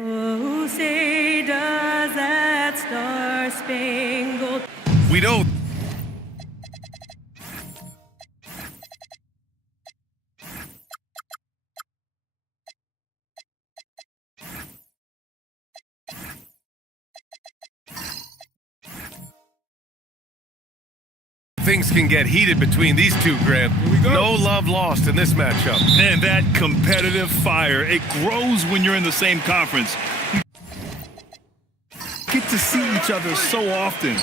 Oh, say does that star-spangled... We don't. Things can get heated between these two, Grant. No love lost in this matchup. And that competitive fire, it grows when you're in the same conference. You get to see each other so often.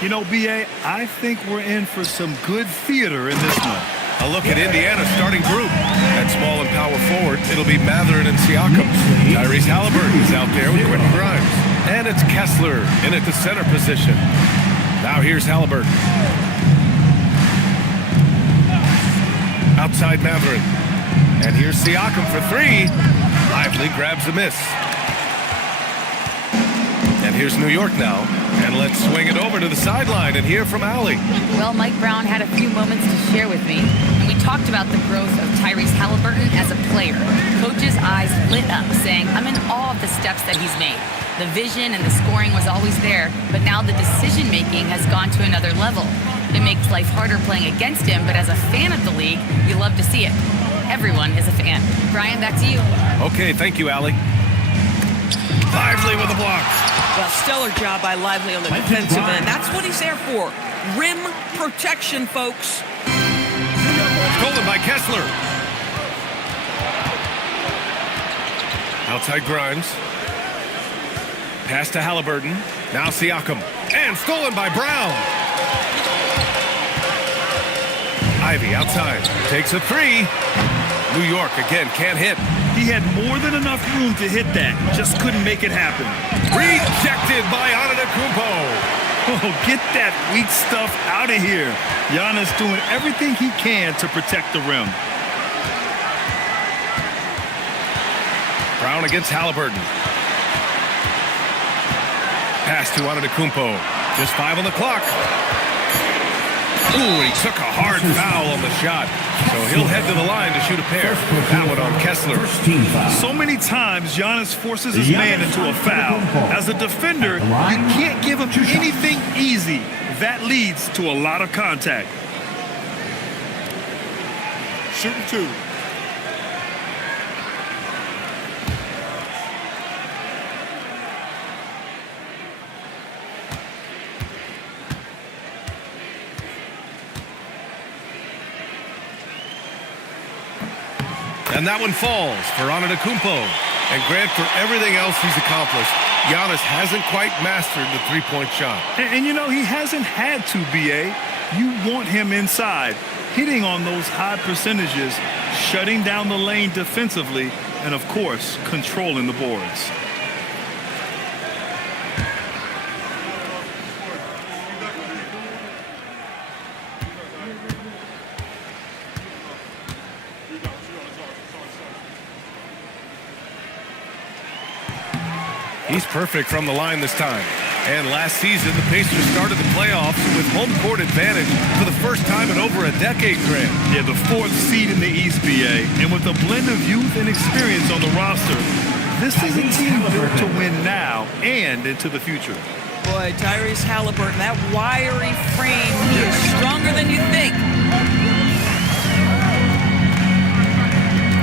You know, B.A., I think we're in for some good theater in this one. A look at Indiana's starting group. At small and power forward, it'll be Mathurin and Siakam. Tyrese Halliburton is out there with Quentin Grimes. And it's Kessler in at the center position. Now here's Halliburton. Outside Mathurin. And here's Siakam for three. Lively grabs a miss. And here's New York now. And let's swing it over to the sideline and hear from Allie. Well, Mike Brown had a few moments to share with me. And we talked about the growth of Tyrese Halliburton as a player. Coach's eyes lit up, saying, I'm in awe of the steps that he's made. The vision and the scoring was always there, but now the decision-making has gone to another level. It makes life harder playing against him, but as a fan of the league, we love to see it. Everyone is a fan. Brian, back to you. Okay, thank you, Allie. Lively with a block. Well, stellar job by Lively on the defensive end. That's what he's there for. Rim protection, folks. Stolen by Kessler. Outside Grimes. Pass to Halliburton. Now Siakam. And stolen by Brown. Ivy outside. Takes a three. New York again can't hit. He had more than enough room to hit that. Just couldn't make it happen. Rejected by Antetokounmpo. Oh, get that weak stuff out of here. Giannis doing everything he can to protect the rim. Brown against Halliburton. Pass to Antetokounmpo. Just 5 on the clock. Ooh, he took a hard foul on the shot. So he'll head to the line to shoot a pair. That one on Kessler. So many times Giannis forces his man into a foul. As a defender, you can't give him anything easy. That leads to a lot of contact. Shooting two. And that one falls for Antetokounmpo. And Grant, for everything else he's accomplished, Giannis hasn't quite mastered the three-point shot. And you know, he hasn't had to, B.A. You want him inside, hitting on those high percentages, shutting down the lane defensively, and, of course, controlling the boards. He's perfect from the line this time. And last season, the Pacers started the playoffs with home court advantage for the first time in over a decade, Grant. Yeah, the 4th seed in the East, B.A. And with a blend of youth and experience on the roster, this is a team built to win now and into the future. Boy, Tyrese Halliburton, that wiry frame, he is stronger than you think.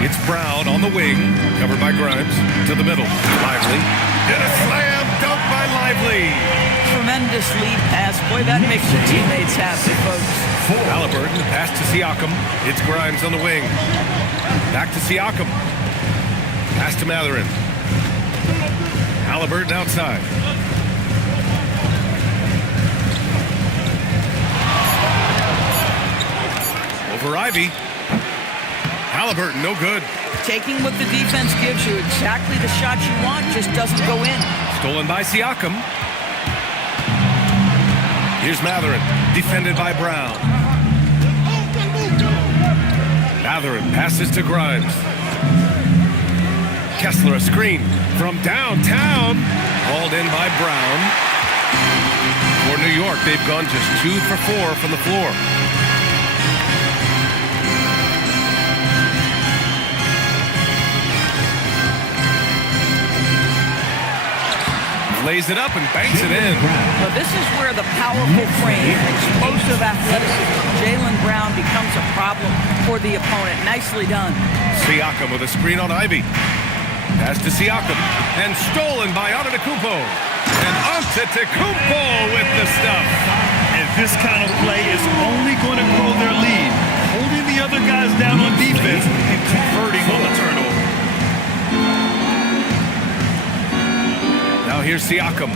It's Brown on the wing, covered by Grimes, to the middle. Lively. And a slam dunk by Lively. Tremendous lead pass. Boy, that makes your teammates happy, folks. Halliburton, pass to Siakam. It's Grimes on the wing. Back to Siakam. Pass to Mathurin. Halliburton outside. Over Ivy. Halliburton, no good. Taking what the defense gives you, exactly the shot you want, just doesn't go in. Stolen by Siakam. Here's Mathurin, defended by Brown. Mathurin passes to Grimes. Kessler, a screen from downtown. Hauled in by Brown. For New York, they've gone just 2 for 4 from the floor. lays it up and banks it in. Well, this is where the powerful frame and explosive athleticism of Jaylen Brown becomes a problem for the opponent. Nicely done. Siakam with a screen on Ivy. Pass to Siakam, and stolen by Antetokounmpo. And Antetokounmpo with the stuff. And this kind of play is only going to grow their lead, holding the other guys down on defense and converting on the turnover. Now here's Siakam.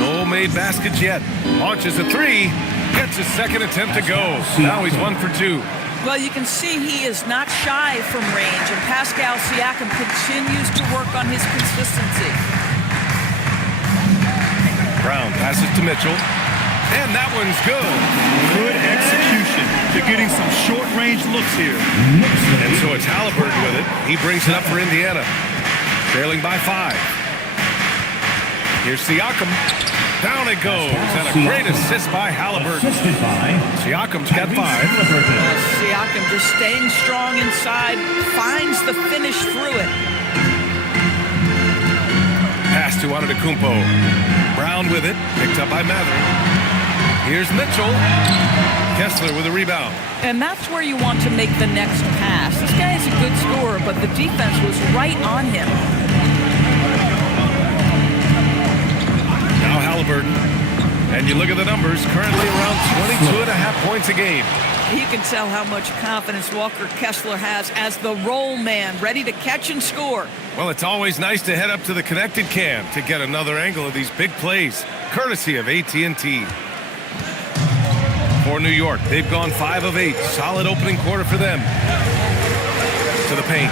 No made baskets yet. Launches a three. Gets his second attempt to go. Now he's 1 for 2. Well, you can see he is not shy from range, and Pascal Siakam continues to work on his consistency. Brown passes to Mitchell. And that one's good. Good execution. They're getting some short-range looks here. And so it's Halliburton with it. He brings it up for Indiana. Trailing by 5. Here's Siakam. Down it goes. And a great assist by Halliburton. Siakam's got 5. Siakam just staying strong inside, finds the finish through it. Pass to Antetokounmpo. Brown with it. Picked up by Mather. Here's Mitchell. Kessler with a rebound. And that's where you want to make the next pass. This guy is a good scorer, but the defense was right on him. Now Halliburton. And you look at the numbers, currently around 22.5 points a game. You can tell how much confidence Walker Kessler has as the roll man, ready to catch and score. Well, it's always nice to head up to the connected cam to get another angle of these big plays, courtesy of AT&T. For New York, they've gone 5 of 8. Solid opening quarter for them. To the paint.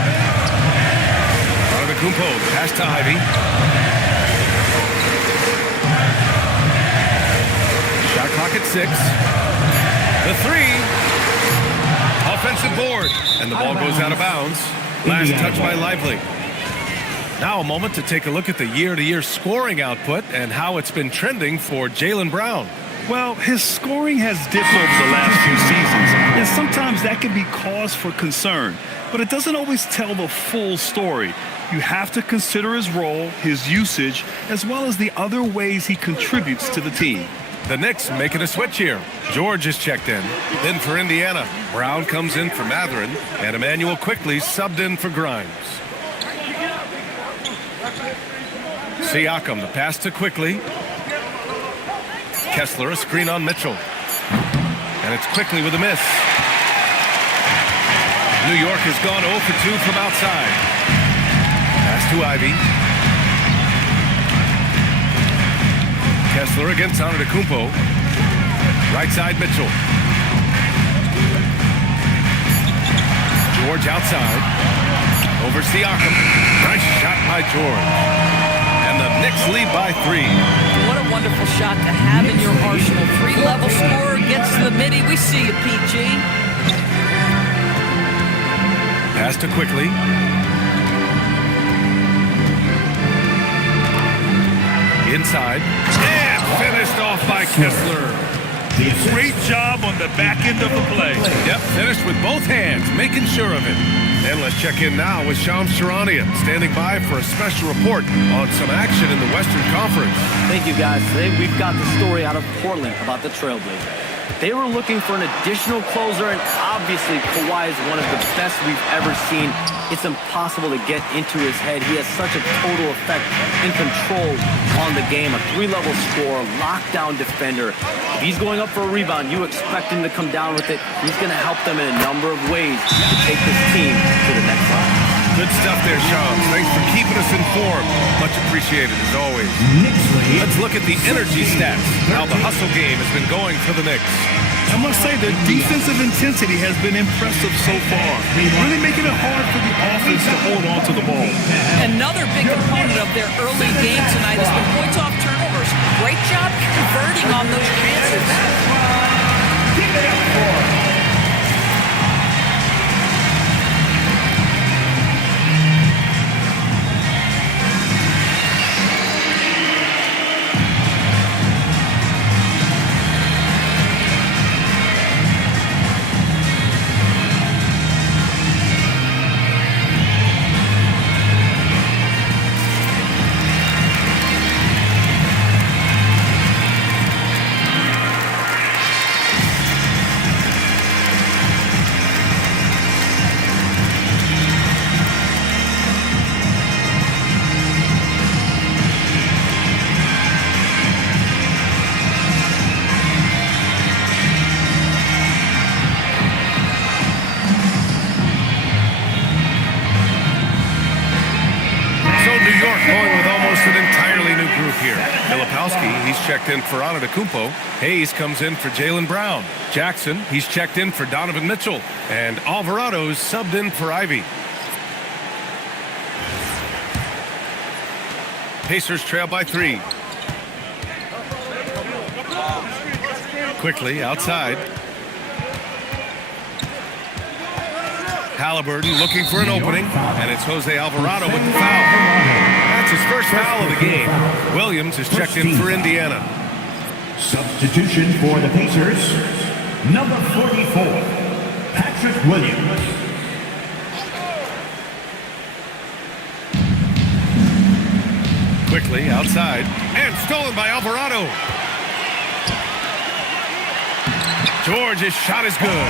Antetokounmpo, pass to Ivy. Shot clock at 6. The 3. Offensive board. And the ball goes out of bounds. Last touch by Lively. Now a moment to take a look at the year-to-year scoring output and how it's been trending for Jaylen Brown. Well, his scoring has dipped over the last few seasons, and sometimes that can be cause for concern. But it doesn't always tell the full story. You have to consider his role, his usage, as well as the other ways he contributes to the team. The Knicks making a switch here. George is checked in. Then for Indiana, Brown comes in for Mathurin, and Emmanuel Quickly subbed in for Grimes. Siakam, the pass to Quickly. Kessler, a screen on Mitchell. And it's Quickly with a miss. New York has gone 0 for 2 from outside. Pass to Ivy. Kessler against Antetokounmpo. Right side, Mitchell. George outside. Over Siakam. Nice shot by George. And the Knicks lead by 3. What a wonderful shot to have in your arsenal. 3-level scorer gets to the midi. We see you, PG. Pass to Quickly. Inside. And finished off by Kessler. Great job on the back end of the play. Yep, finished with both hands, making sure of it. And let's check in now with Shams Charania, standing by for a special report on some action in the Western Conference. Thank you, guys. Today we've got the story out of Portland about the Trailblazers. They were looking for an additional closer, and obviously Kawhi is one of the best we've ever seen. It's impossible to get into his head. He has such a total effect and control on the game. A 3-level scorer, lockdown defender. If he's going up for a rebound, you expect him to come down with it. He's going to help them in a number of ways to take this team to the next level. Good stuff there, Shams. Thanks for keeping us informed. Much appreciated, as always. Let's look at the energy stats. How the hustle game has been going for the Knicks. I must say, the defensive intensity has been impressive so far. Really making it hard for the offense to hold on to the ball. Another big component of their early game tonight has been points off turnovers. Great job converting on those chances. New York going with almost an entirely new group here. Filipowski, he's checked in for Antetokounmpo. Hayes comes in for Jaylen Brown. Jackson, he's checked in for Donovan Mitchell. And Alvarado's subbed in for Ivy. Pacers trail by 3. Quickly outside. Halliburton looking for an opening, and it's Jose Alvarado with the foul. That's his first foul of the game. Williams is checked in for Indiana. Substitution for the Pacers, number 44, Patrick Williams. Quickly outside, and stolen by Alvarado. George's shot is good.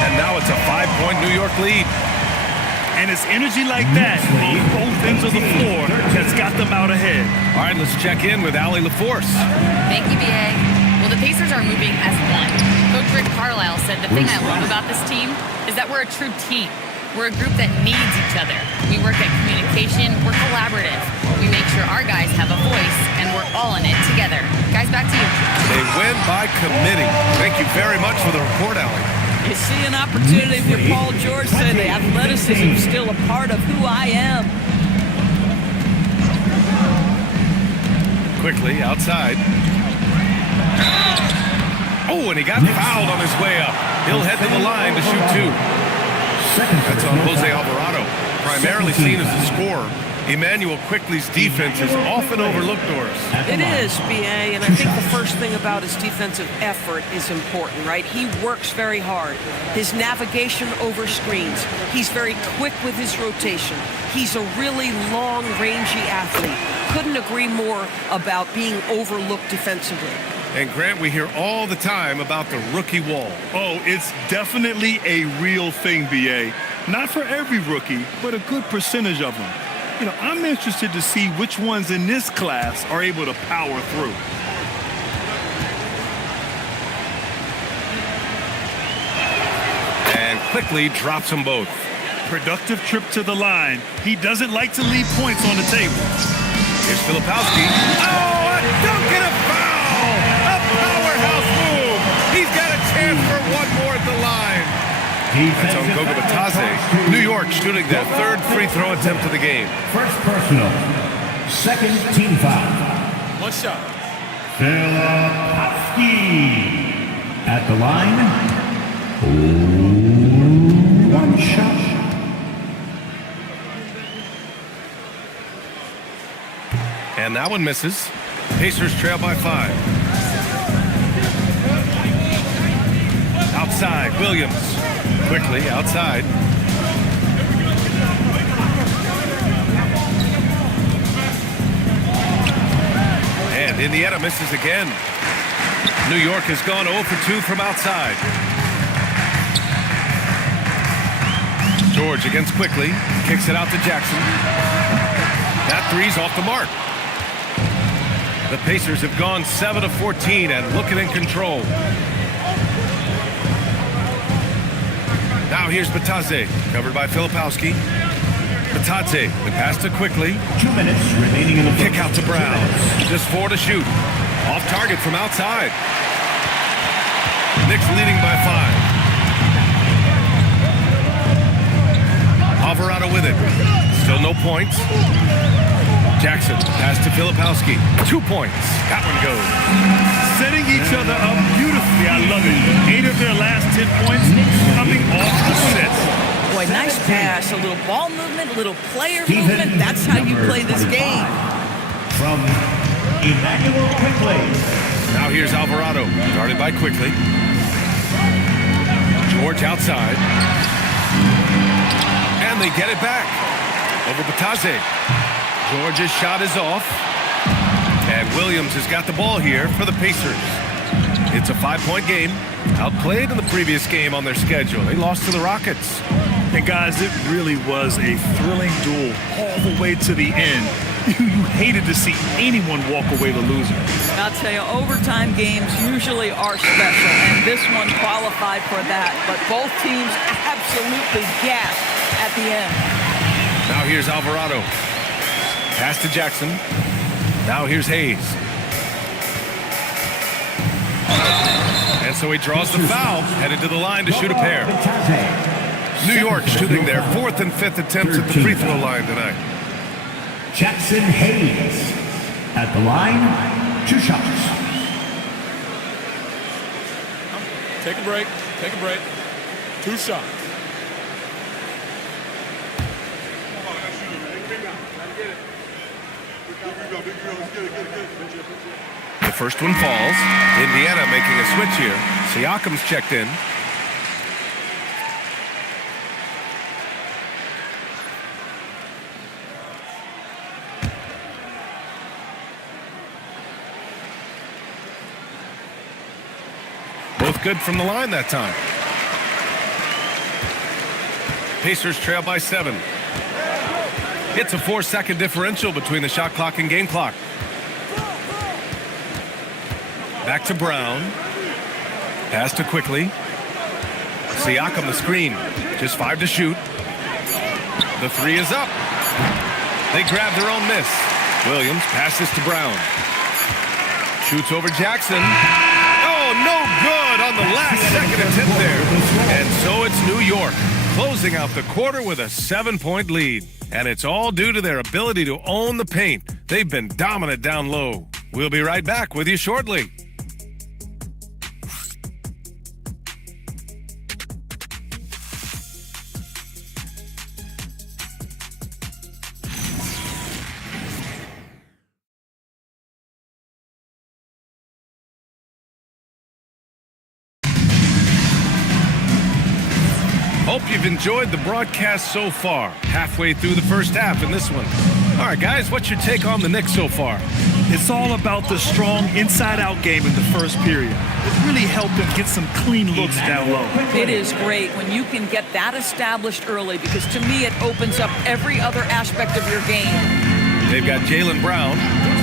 And now it's a 5-point New York lead. And it's energy like that on both ends of the floor that's got them out ahead. All right, let's check in with Allie LaForce. Thank you, BA. Well, the Pacers are moving as one. Coach Rick Carlisle said the thing I love about this team is that we're a true team. We're a group that needs each other. We work at communication. We're collaborative. We make sure our guys have a voice, and we're all in it together. Guys, back to you. They win by committee. Thank you very much for the report, Allie. You see an opportunity for Paul George said the athleticism is still a part of who I am. Quickly outside. Oh, and he got fouled on his way up. He'll head to the line to shoot 2. That's on Jose Alvarado. Primarily seen as a scorer, Emmanuel Quickley's defense is often overlooked, Doris. It is, BA, and I think the first thing about his defensive effort is important, right? He works very hard. His navigation over screens. He's very quick with his rotation. He's a really long, rangy athlete. Couldn't agree more about being overlooked defensively. And Grant, we hear all the time about the rookie wall. Oh, it's definitely a real thing, BA. Not for every rookie, but a good percentage of them. You know, I'm interested to see which ones in this class are able to power through. And quickly drops them both. Productive trip to the line. He doesn't like to leave points on the table. Here's Filipowski. Oh, a dunk and a foul! A powerhouse move! He's got a chance for one more at the line. That's on Goga Batase. New York shooting their 3rd free throw attempt of the game. First personal, second team foul. One shot. Filipowski at the line. One shot. And that one misses. Pacers trail by 5. Outside, Williams. Quickly outside. And Indiana misses again. New York has gone 0 for 2 from outside. George against Quickly. Kicks it out to Jackson. That three's off the mark. The Pacers have gone 7 of 14 and looking in control. Now here's Batase, covered by Filipowski. Batase, the pass to Quickly. 2 minutes remaining in the Kick out to Brown. Just 4 to shoot. Off target from outside. Knicks leading by 5. Alvarado with it. Still no points. Jackson, pass to Filipowski. 2 points. That one goes. Setting each other up beautifully. I love it. 8 of their last 10 points coming off the sets. Boy, nice pass. A little ball movement, a little player movement. That's how you play this game. From Emmanuel Quickley. Now here's Alvarado, guarded by Quickly. George outside. And they get it back. Over Batase. George's shot is off. And Williams has got the ball here for the Pacers. It's a 5-point game. Outplayed in the previous game on their schedule. They lost to the Rockets. And guys, it really was a thrilling duel all the way to the end. You hated to see anyone walk away the loser. I'll tell you, overtime games usually are special, and this one qualified for that. But both teams absolutely gasped at the end. Now here's Alvarado. Pass to Jackson. Now here's Hayes. And so he draws the foul, headed to the line to shoot a pair. New York shooting their 4th and 5th attempts at the free throw line tonight. Jackson Hayes at the line, 2 shots. Take a break. Take a break. 2 shots. The first one falls. Indiana making a switch here. Siakam's checked in. Both good from the line that time. Pacers trail by 7. It's a 4-second differential between the shot clock and game clock. Back to Brown. Pass to Quickly. Siakam the screen. Just 5 to shoot. The 3 is up. They grab their own miss. Williams passes to Brown. Shoots over Jackson. Oh, no good on the last second attempt there. And so it's New York closing out the quarter with a 7-point lead. And it's all due to their ability to own the paint. They've been dominant down low. We'll be right back with you shortly. Hope you've enjoyed the broadcast so far. Halfway through the first half in this one. All right, guys, what's your take on the Knicks so far? It's all about the strong inside-out game in the first period. It really helped them get some clean looks down low. It is great when you can get that established early because to me it opens up every other aspect of your game. They've got Jaylen Brown.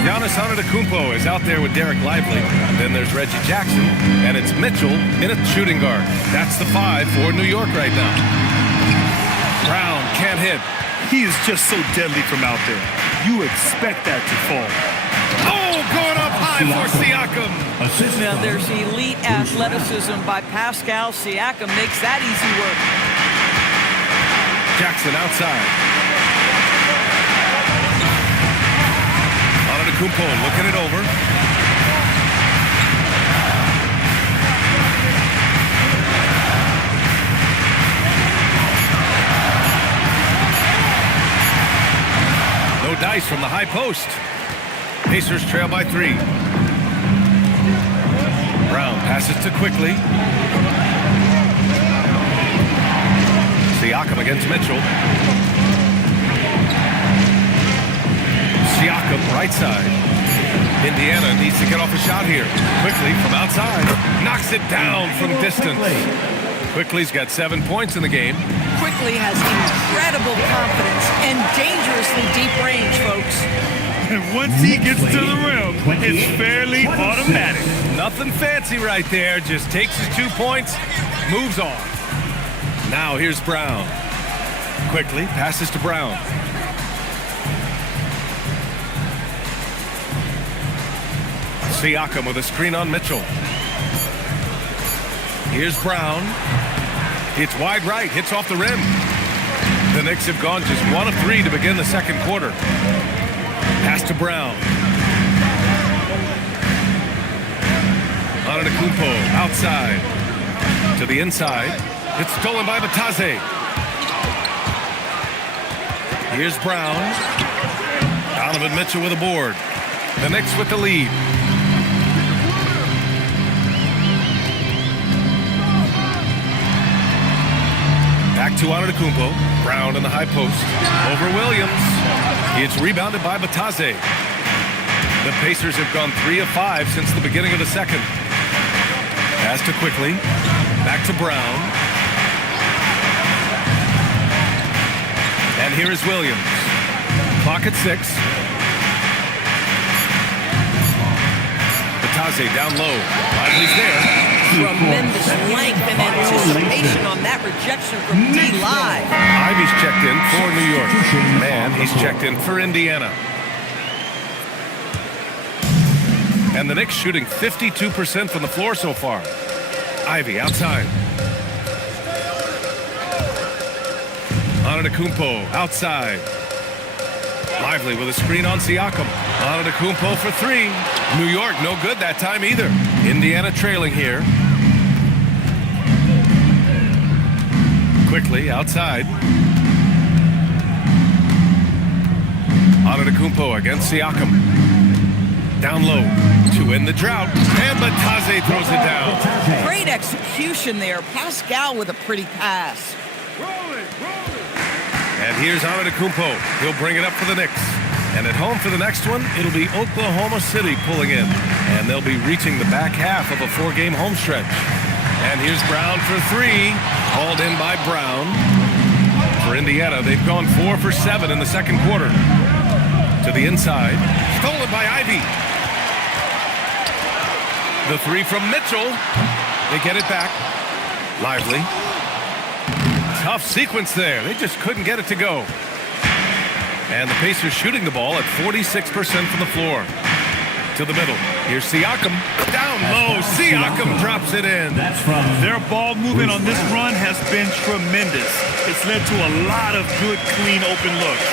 Giannis Antetokounmpo is out there with Derek Lively. Then there's Reggie Jackson, and it's Mitchell in a shooting guard. That's the 5 for New York right now. Brown can't hit. He is just so deadly from out there. You expect that to fall. Oh, going up high for Siakam. Now there's elite athleticism by Pascal Siakam. Makes that easy work. Jackson outside. Antetokounmpo looking it over. No dice from the high post. Pacers trail by 3. Brown passes to Quickly. Siakam against Mitchell. Siakam right side. Indiana needs to get off a shot here. Quickly from outside. Knocks it down from distance. Quickly's got 7 points in the game. Quickly has incredible confidence and dangerously deep range, folks. And once he gets to the rim, it's fairly automatic. Nothing fancy right there. Just takes his 2 points, moves on. Now here's Brown. Quickly passes to Brown. Siakam with a screen on Mitchell. Here's Brown. It's wide right, hits off the rim. The Knicks have gone just 1 of 3 to begin the second quarter. Pass to Brown. Antetokounmpo outside. To the inside. It's stolen by Batase. Here's Brown. Donovan Mitchell with a board. The Knicks with the lead. Back to Antetokounmpo. Brown in the high post. Over Williams. It's rebounded by Batase. The Pacers have gone 3 of 5 since the beginning of the second. Pass to Quickly. Back to Brown. And here is Williams. Clock at 6. Batase down low. Lively's there. Tremendous length and anticipation on that rejection from D. Live. Ivy's checked in for New York. Man, he's checked in for Indiana. And the Knicks shooting 52% from the floor so far. Ivy outside. Antetokounmpo outside. Lively with a screen on Siakam. Antetokounmpo for three. New York no good that time either. Indiana trailing here. Quickly outside. Antetokounmpo against Siakam. Down low to end the drought. And Batase throws it down. Great execution there. Pascal with a pretty pass. And here's Antetokounmpo. He'll bring it up for the Knicks. And at home for the next one, it'll be Oklahoma City pulling in. And they'll be reaching the back half of a 4-game home stretch. And here's Brown for three. Hauled in by Brown. For Indiana, they've gone 4 for 7 in the second quarter. To the inside. Stolen by Ivy. The three from Mitchell. They get it back. Lively. Tough sequence there. They just couldn't get it to go. And the Pacers shooting the ball at 46% from the floor. To the middle. Here's Siakam. Down low. Siakam drops it in. That's from Their ball movement on this run has been tremendous. It's led to a lot of good, clean, open looks.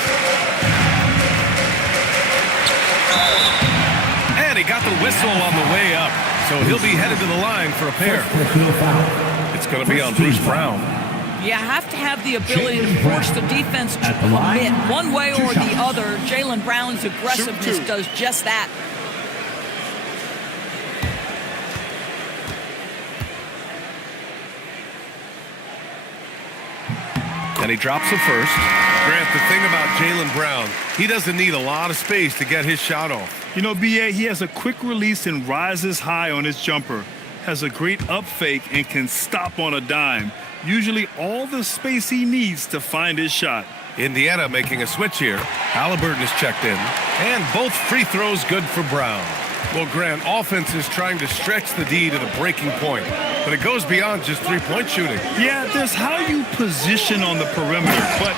And he got the whistle on the way up. So he'll be headed to the line for a pair. It's going to be on Bruce Brown. You have to have the ability to force the defense to commit one way or the other. Jaylen Brown's aggressiveness does just that. And he drops it first. Grant, the thing about Jaylen Brown, he doesn't need a lot of space to get his shot off. You know, B.A., he has a quick release and rises high on his jumper. Has a great up fake and can stop on a dime. Usually all the space he needs to find his shot. Indiana making a switch here. Halliburton is checked in. And both free throws good for Brown. Well, Grant, offense is trying to stretch the D to the breaking point. But it goes beyond just three-point shooting. Yeah, there's how you position on the perimeter. But,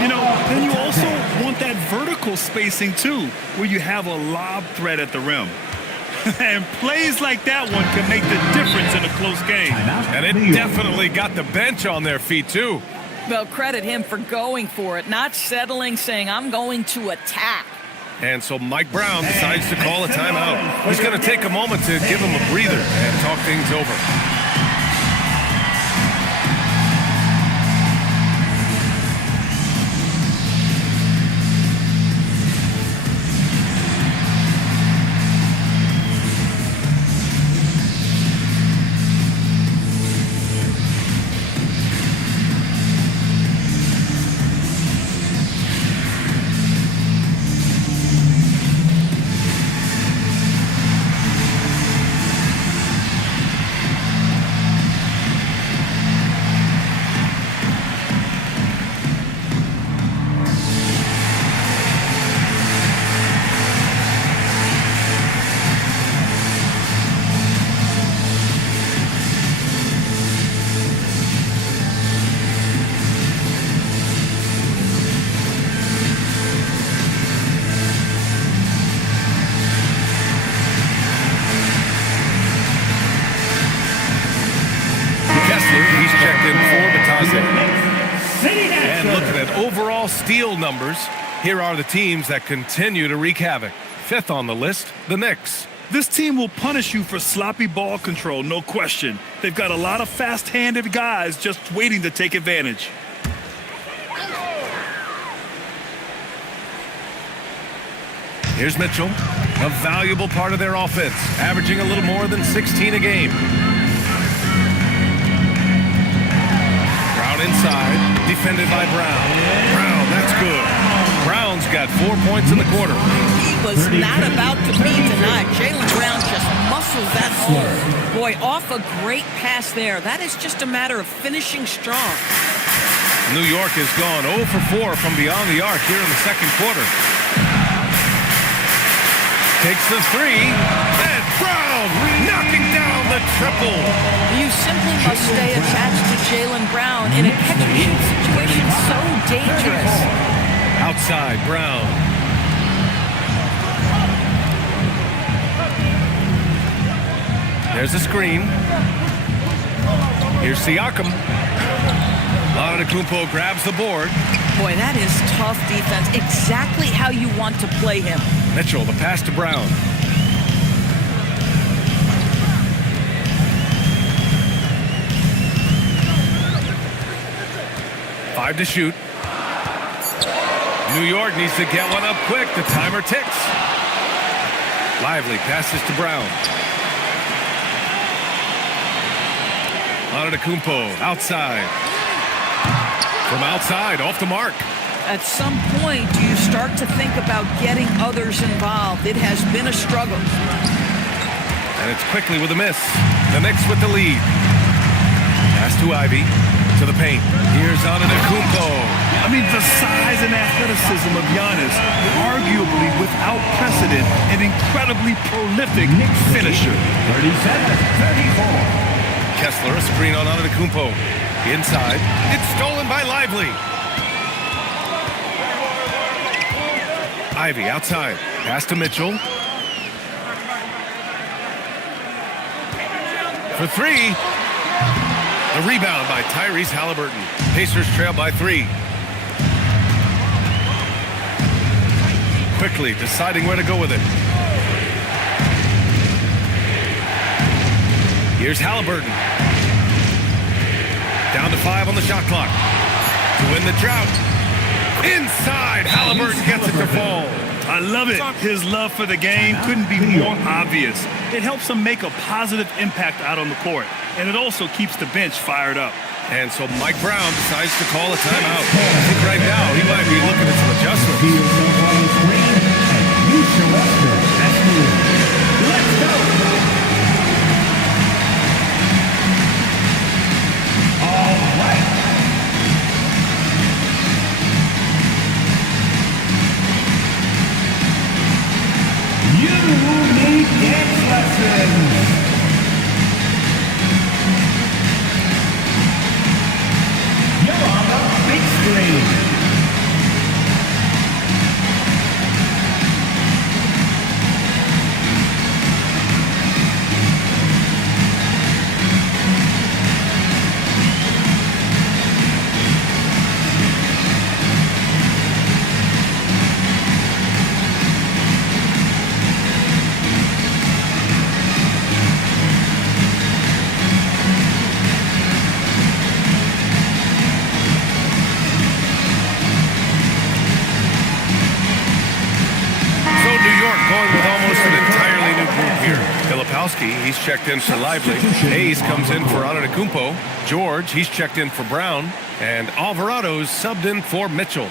you know, then you also want that vertical spacing, too, where you have a lob threat at the rim. And plays like that one can make the difference in a close game. And it definitely got the bench on their feet, too. Well, credit him for going for it, not settling, saying, I'm going to attack. And so Mike Brown decides to call a timeout. He's going to take a moment to give him a breather and talk things over. And looking at overall steal numbers, here are the teams that continue to wreak havoc. Fifth on the list, the Knicks. This team will punish you for sloppy ball control, no question. They've got a lot of fast-handed guys just waiting to take advantage. Here's Mitchell, a valuable part of their offense, averaging a little more than 16 a game. Brown inside, defended by Brown. Brown, that's good. Brown's got 4 points in the quarter. He was not about to be denied. Jaylen Brown just muscles that home. Boy, off a great pass there. That is just a matter of finishing strong. New York has gone 0 for 4 from beyond the arc here in the second quarter. Takes the three, and Brown knocking down the triple. You simply must stay attached to Jaylen Brown in a catch-and-shoot situation so dangerous. Outside, Brown. There's a screen. Here's Siakam. Antetokounmpo grabs the board. Boy, that is tough defense. Exactly how you want to play him. Mitchell, the pass to Brown. Five to shoot. New York needs to get one up quick. The timer ticks. Lively passes to Brown. Antetokounmpo outside. From outside, off the mark. At some point, do you start to think about getting others involved? It has been a struggle. And it's quickly with a miss. The Knicks with the lead. Pass to Ivy. To the paint. Here's Antetokounmpo. I mean, the size and athleticism of Giannis, arguably without precedent, an incredibly prolific finisher. 37-34. Kessler, a screen on Antetokounmpo. Inside. It's stolen by Lively. Ivy outside. Pass to Mitchell. For three. The rebound by Tyrese Halliburton. Pacers trail by 3. Quickly deciding where to go with it. Here's Halliburton. Down to 5 on the shot clock. To win the drought. Inside, Halliburton gets it to fall. I love it. His love for the game couldn't be more obvious. It helps him make a positive impact out on the court, and it also keeps the bench fired up. And so Mike Brown decides to call a timeout. I think right now he might be looking at some adjustments. Let's go. All right. You need dance lessons. You're on the big screen. He's checked in for Lively. Hayes comes in for Antetokounmpo. George, he's checked in for Brown. And Alvarado's subbed in for Mitchell.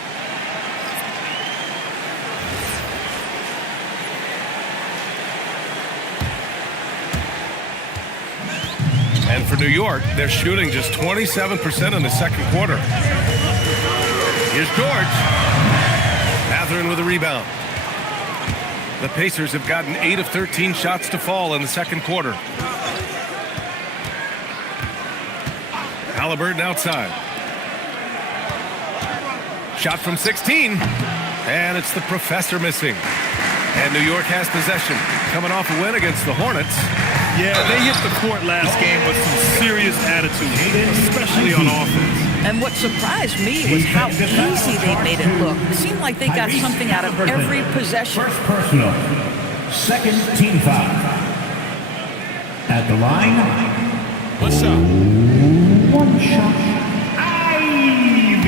And for New York, they're shooting just 27% in the second quarter. Here's George. Mathurin with a rebound. The Pacers have gotten 8 of 13 shots to fall in the second quarter. Halliburton outside. Shot from 16. And it's the professor missing. And New York has possession. Coming off a win against the Hornets. Yeah, they hit the court last game with some serious attitude, especially on offense. And what surprised me was how easy they made it look. It seemed like they got something out of every possession. First personal. Second team foul. At the line. What's up? One shot. Ivy.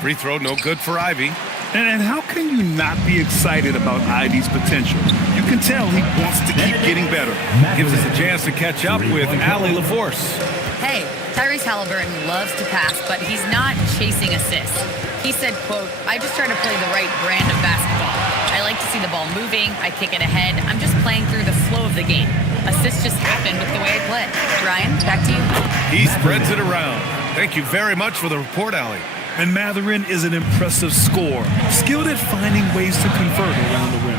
Free throw, no good for Ivy. And how can you not be excited about Ivy's potential? You can tell he wants to keep getting better. Gives us a chance to catch up with Allie LaForce. Hey, Tyrese Halliburton loves to pass, but he's not chasing assists. He said, quote, I just try to play the right brand of basketball. I like to see the ball moving. I kick it ahead. I'm just playing through the flow of the game. Assists just happen with the way I play. Ryan, back to you. He spreads it around. Thank you very much for the report, Allie. And Mathurin is an impressive scorer, skilled at finding ways to convert around the rim.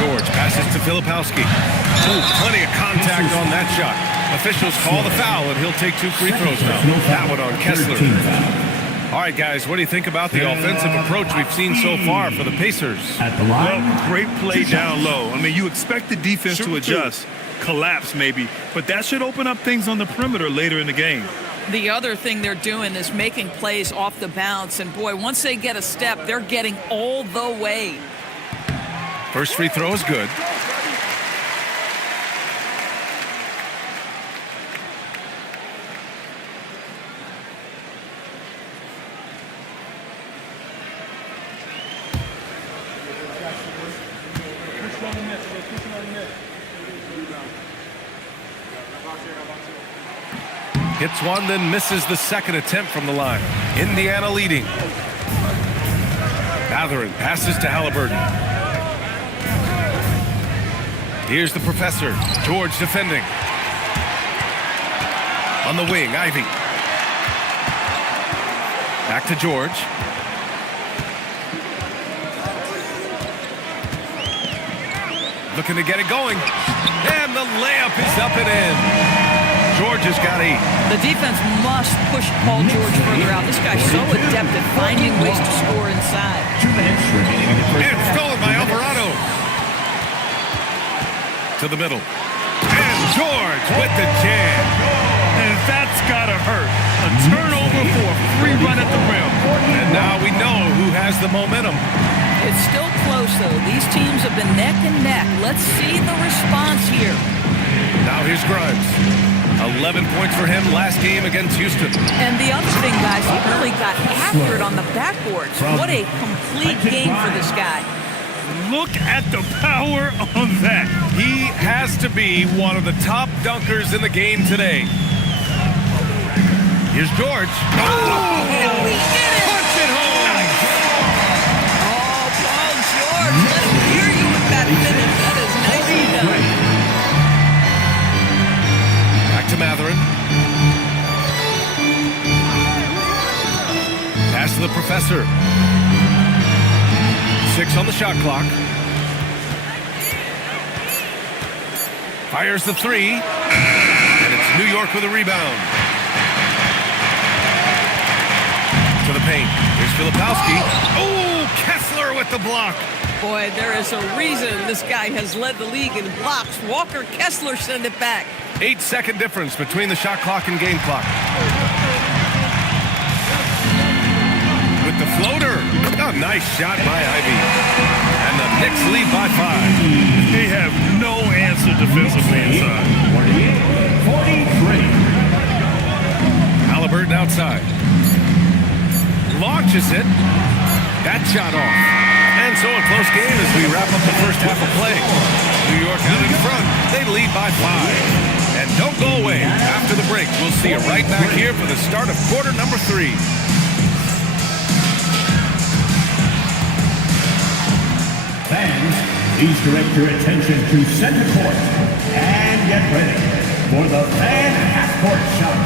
George passes to Filipowski. Ooh, plenty of contact on that shot. Officials call the foul, and he'll take 2 free throws now. That one on Kessler. All right, guys, what do you think about the offensive approach we've seen so far for the Pacers? At the line. Well, great play down low. I mean, you expect the defense to adjust, collapse maybe, but that should open up things on the perimeter later in the game. The other thing they're doing is making plays off the bounce, and boy, once they get a step, they're getting all the way. First free throw is good. Hits one, then misses the second attempt from the line. Indiana leading. Mathurin passes to Halliburton. Here's the professor. George defending. On the wing, Ivy. Back to George. Looking to get it going. And the layup is up and in. George has got 8. The defense must push Paul George further out. This guy's so adept at finding ways to score inside. 2 minutes remaining in the first It's half. stolen by Alvarado. To the middle. And George with the jam. And that's got to hurt. A turnover for a free run at the rim. And now we know who has the momentum. It's still close, though. These teams have been neck and neck. Let's see the response here. Now here's Grimes. 11 points for him last game against Houston. And the other thing, guys, he really got after it on the backboards. What a complete game for this guy. Look at the power on that. He has to be one of the top dunkers in the game today. Here's George. Oh, he did it! Punch it home! Oh, Paul George, let him hear you with that finish. That is nicely done. Back to Mathurin. Pass to the professor. 6 on the shot clock. Fires the 3. And it's New York with a rebound. To the paint. Here's Filipowski. Oh, Kessler with the block. Boy, there is a reason this guy has led the league in blocks. Walker Kessler send it back. 8-second difference between the shot clock and game clock. With the floater. Oh, nice shot by Ivy. And the Knicks lead by 5. They have no answer defensively inside. 43. Halliburton outside. Launches it. That shot off. And so a close game as we wrap up the first half of play. New York out in front. They lead by 5. And don't go away. After the break, we'll see you right back here for the start of quarter number 3. Fans, please direct your attention to center court and get ready for the fan half-court shot.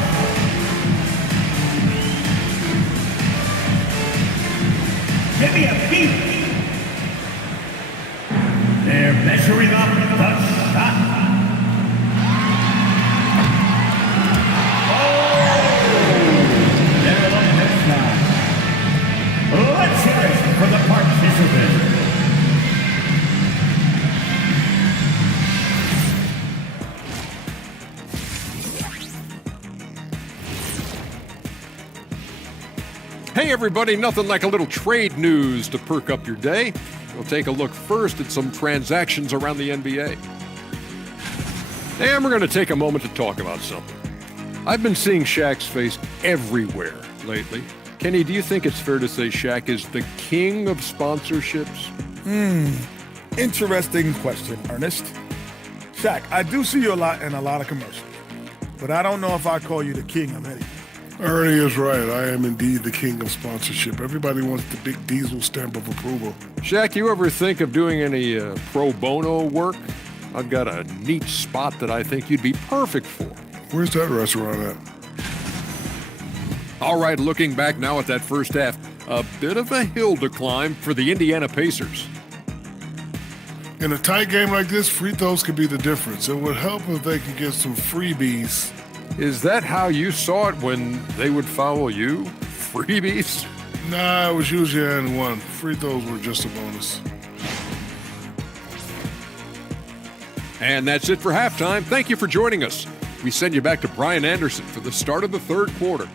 Give me a beat. They're measuring up the shot. They're on this side. Let's hear it for the participants. Hey everybody, nothing like a little trade news to perk up your day. We'll take a look first at some transactions around the NBA. And we're going to take a moment to talk about something. I've been seeing Shaq's face everywhere lately. Kenny, do you think it's fair to say Shaq is the king of sponsorships? Interesting question, Ernest. Shaq, I do see you a lot in a lot of commercials, but I don't know if I call you the king of anything. Ernie is right. I am indeed the king of sponsorship. Everybody wants the big diesel stamp of approval. Shaq, you ever think of doing any pro bono work? I've got a neat spot that I think you'd be perfect for. Where's that restaurant at? All right, looking back now at that first half, a bit of a hill to climb for the Indiana Pacers. In a tight game like this, free throws could be the difference. It would help if they could get some freebies. Is that how you saw it when they would foul you? freebies? Nah, it was usually and one. Free throws were just a bonus. And that's it for halftime. Thank you for joining us. We send you back to Brian Anderson for the start of the third quarter.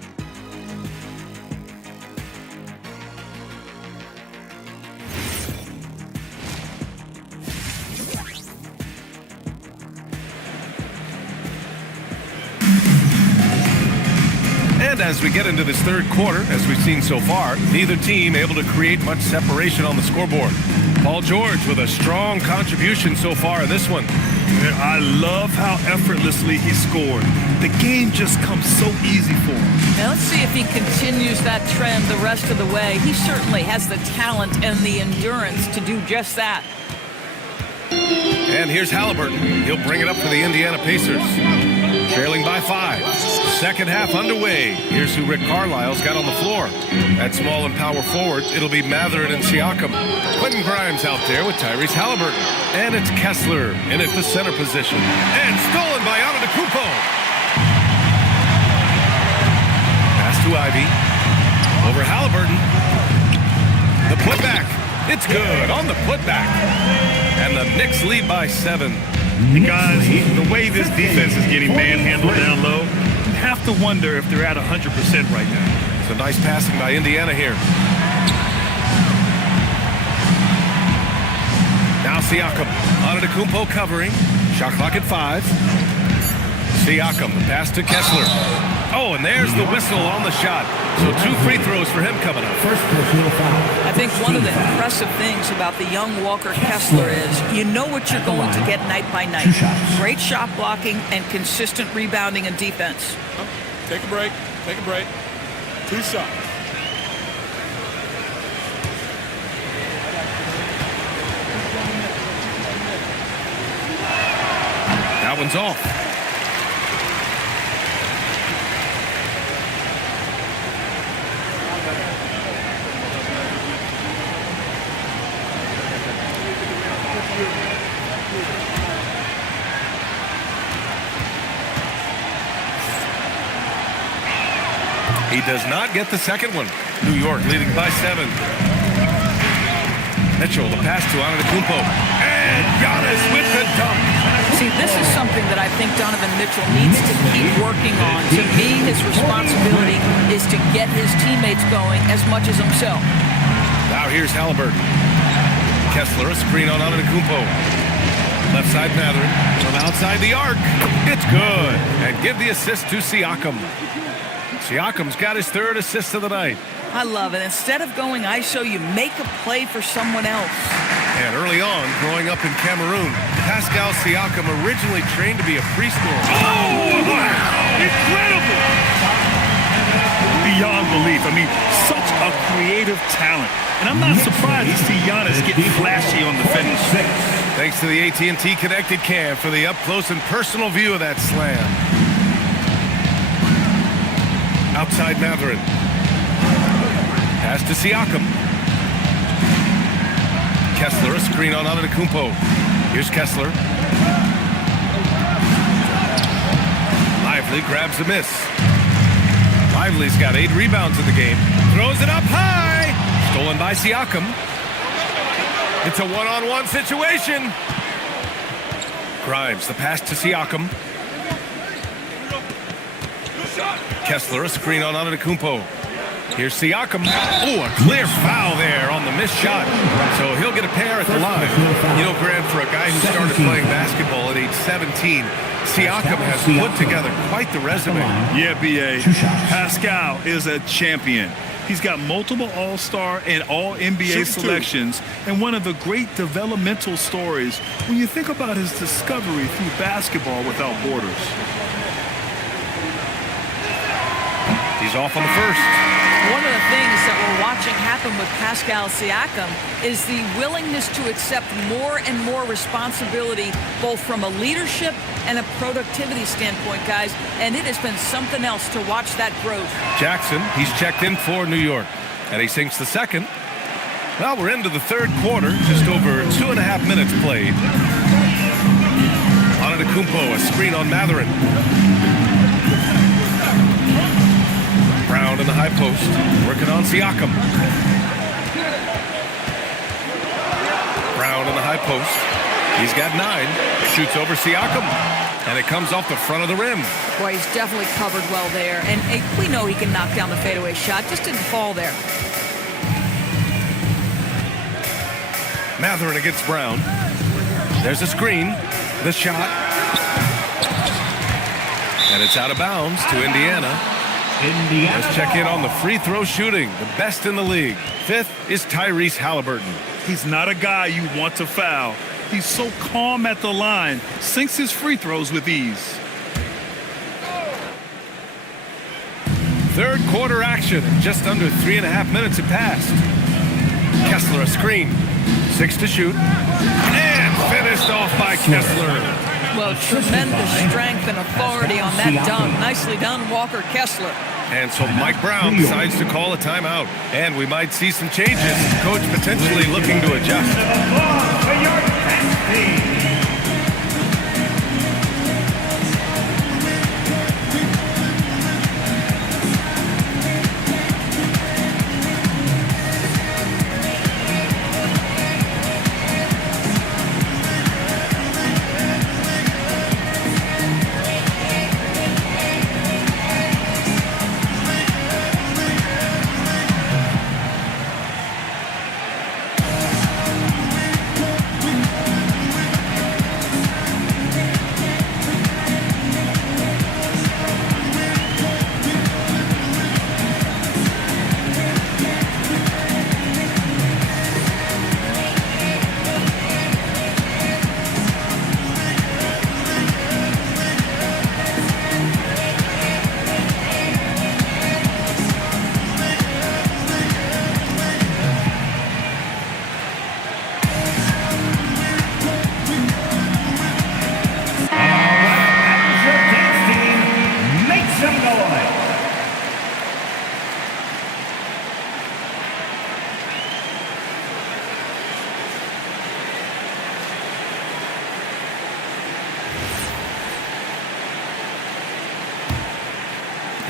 And as we get into this third quarter, as we've seen so far, neither team able to create much separation on the scoreboard. Paul George with a strong contribution so far in this one. I love how effortlessly he scored. The game just comes so easy for him. Now let's see if he continues that trend the rest of the way. He certainly has the talent and the endurance to do just that. And here's Halliburton. He'll bring it up for the Indiana Pacers. Trailing by 5. Second half underway. Here's who Rick Carlisle's got on the floor. At small and power forward, it'll be Mathurin and Siakam. Quentin Grimes out there with Tyrese Halliburton. And it's Kessler in at the center position. And stolen by Antetokounmpo. Pass to Ivy. Over Halliburton. The putback. It's good on the putback. And the Knicks lead by 7. And guys, the way this defense is getting manhandled down low, you have to wonder if they're at 100% right now. It's a nice passing by Indiana here. Now Siakam. Antetokounmpo covering. Shot clock at 5. Siakam, the pass to Kessler. Oh, and there's the whistle on the shot. So 2 free throws for him coming up. I think one of the impressive things about the young Walker Kessler is you know what you're going to get night by night. Great shot blocking and consistent rebounding and defense. Take a break. Take a break. 2 shots. That one's off. He does not get the second one. New York leading by 7. Mitchell, the pass to Antetokounmpo. And Giannis with the dunk. See, this is something that I think Donovan Mitchell needs to keep working on. To me, his responsibility is to get his teammates going as much as himself. Now here's Halliburton. Kessler, a screen on Antetokounmpo. Left side Mathurin. From outside the arc. It's good. And give the assist to Siakam. Siakam's got his 3rd assist of the night. I love it. Instead of going ISO, you make a play for someone else. And early on, growing up in Cameroon, Pascal Siakam originally trained to be a free scorer. Oh, wow! Incredible! Beyond belief. I mean, such a creative talent. And I'm not surprised to see Giannis get flashy on the finish. Thanks to the AT&T Connected Cam for the up-close and personal view of that slam. Outside Mathurin. Pass to Siakam. Kessler, a screen on Antetokounmpo. Here's Kessler. Lively grabs a miss. Lively's got 8 rebounds in the game. Throws it up high. Stolen by Siakam. It's a one-on-one situation. Grimes, the pass to Siakam. Kessler, a screen on Antetokounmpo. Here's Siakam. Oh, a clear foul there on the missed shot. So he'll get a pair at the line. You know, Graham, for a guy who started playing basketball at age 17, Siakam has put together quite the resume. Yeah, B.A. Pascal is a champion. He's got multiple All-Star and All-NBA selections, and one of the great developmental stories when you think about his discovery through Basketball Without Borders. He's off on the first. One of the things that we're watching happen with Pascal Siakam is the willingness to accept more and more responsibility, both from a leadership and a productivity standpoint, guys. And it has been something else to watch that growth. Jackson, he's checked in for New York, and he sinks the second. Well, we're into the third quarter, just over 2.5 minutes played. Antetokounmpo, a screen on Mathurin. Brown in the high post, working on Siakam. Brown in the high post. He's got 9. Shoots over Siakam. And it comes off the front of the rim. Boy, he's definitely covered well there. And we know he can knock down the fadeaway shot. Just didn't fall there. Matherin against Brown. There's a screen. The shot. And it's out of bounds to Indiana. Let's check in on the free throw shooting. The best in the league. 5th is Tyrese Halliburton. He's not a guy you want to foul. He's so calm at the line, sinks his free throws with ease. Third quarter action. Just under 3.5 minutes have passed. Kessler a screen. 6 to shoot. And finished off by Kessler. Well, tremendous strength and authority on that dunk. Nicely done, Walker Kessler. And so Mike Brown decides to call a timeout. And we might see some changes. Coach potentially looking to adjust.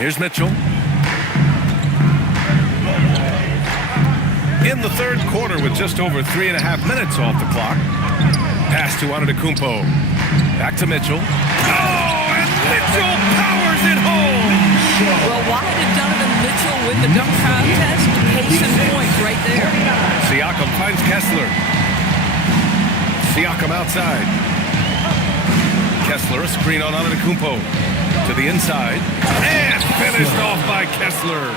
Here's Mitchell. In the third quarter with just over 3.5 minutes off the clock. Pass to Antetokounmpo. Back to Mitchell. Oh, and Mitchell powers it home! Well, why did Donovan Mitchell win the dunk contest? Case in point right there. Siakam finds Kessler. Siakam outside. Kessler, a screen on Antetokounmpo. To the inside. And finished off by Kessler.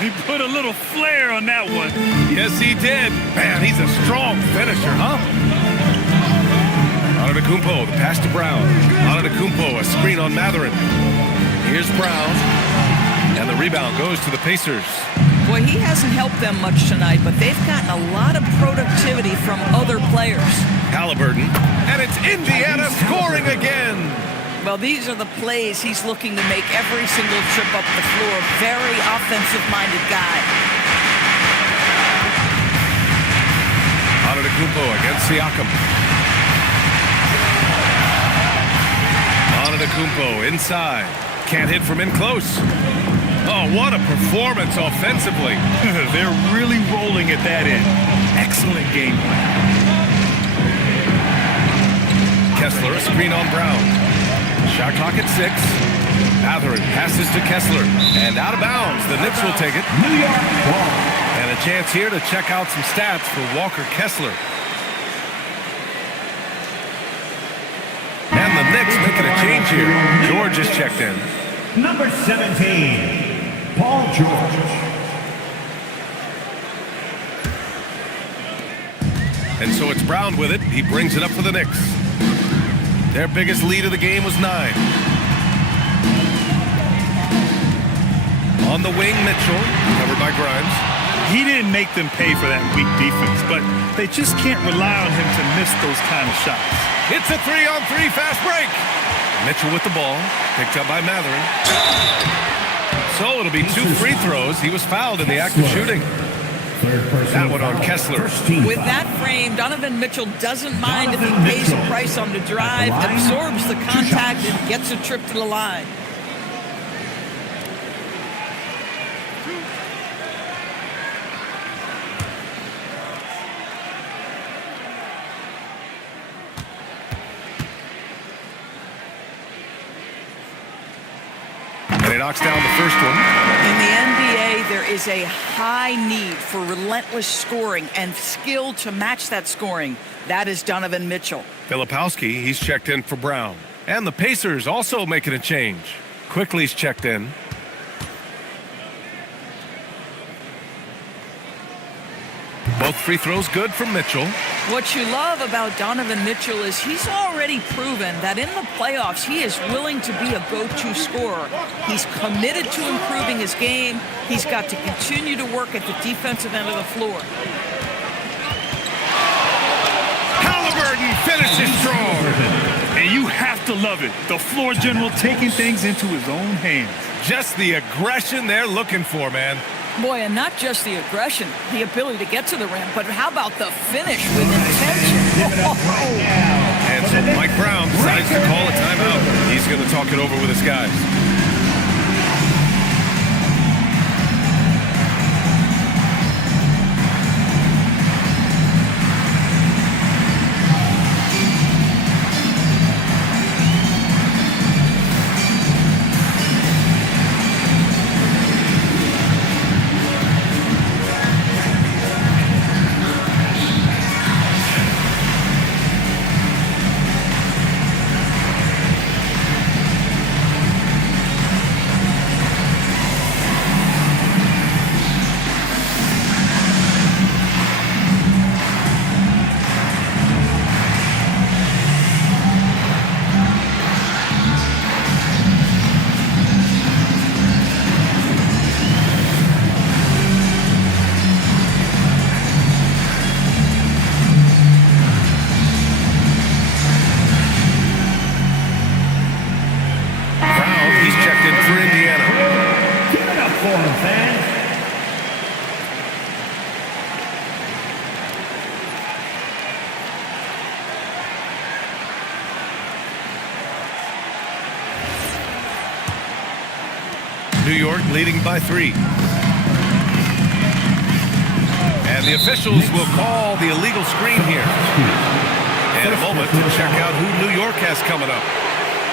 He put a little flair on that one. Yes, he did. Man, he's a strong finisher, huh? Antetokounmpo, the pass to Brown. Antetokounmpo, a screen on Matherin. Here's Brown. And the rebound goes to the Pacers. Boy, he hasn't helped them much tonight, but they've gotten a lot of productivity from other players. Halliburton. And it's Indiana scoring again. Well, these are the plays he's looking to make every single trip up the floor. Very offensive-minded guy. Antetokounmpo against Siakam. Antetokounmpo inside. Can't hit from in close. Oh, what a performance offensively. They're really rolling at that end. Excellent game plan. Kessler, a screen on Brown. Shot clock at 6. Matherin passes to Kessler. And out of bounds. The Knicks will take it. New York ball. And a chance here to check out some stats for Walker Kessler. And the Knicks making a change here. George is checked in. Number 17, Paul George. And so it's Brown with it. He brings it up for the Knicks. Their biggest lead of the game was 9. On the wing, Mitchell, covered by Grimes. He didn't make them pay for that weak defense, but they just can't rely on him to miss those kind of shots. It's a 3-on-3 fast break. Mitchell with the ball, picked up by Matherin. So it'll be 2 free throws. He was fouled in the act of shooting. That one on Kessler. With that frame, Donovan Mitchell doesn't mind if he pays a price on the drive, absorbs the contact, and gets a trip to the line. knocks down the first one. In the NBA, there is a high need for relentless scoring and skill to match that scoring. That is Donovan Mitchell. Filipowski, he's checked in for Brown. And the Pacers also making a change. Quickly's checked in. Both free throws good from Mitchell. What you love about Donovan Mitchell is he's already proven that in the playoffs he is willing to be a go-to scorer. He's committed to improving his game. He's got to continue to work at the defensive end of the floor. Halliburton finishes strong. And you have to love it. The floor general taking things into his own hands. Just the aggression they're looking for, man. Boy, and not just the aggression, the ability to get to the rim, but how about the finish with intention? And so Mike Brown decides to call a timeout. He's going to talk it over with his guys. New York leading by 3. And the officials will call the illegal screen here. In a moment to check out who New York has coming up.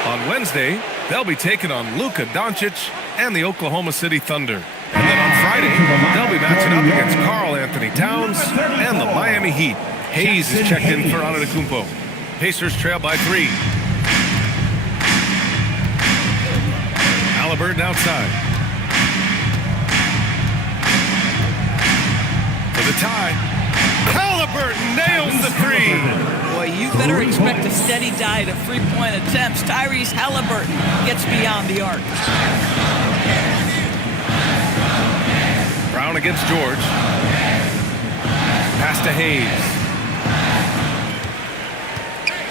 On Wednesday, they'll be taking on Luka Doncic and the Oklahoma City Thunder. And then on Friday, they'll be matching up against Karl Anthony Towns and the Miami Heat. Hayes is checked in for Antetokounmpo. Pacers trail by 3. Halliburton outside. For the tie, Halliburton nails the 3. Boy, you better expect a steady diet of three-point attempts. Tyrese Halliburton gets beyond the arc. Brown against George. Pass to Hayes.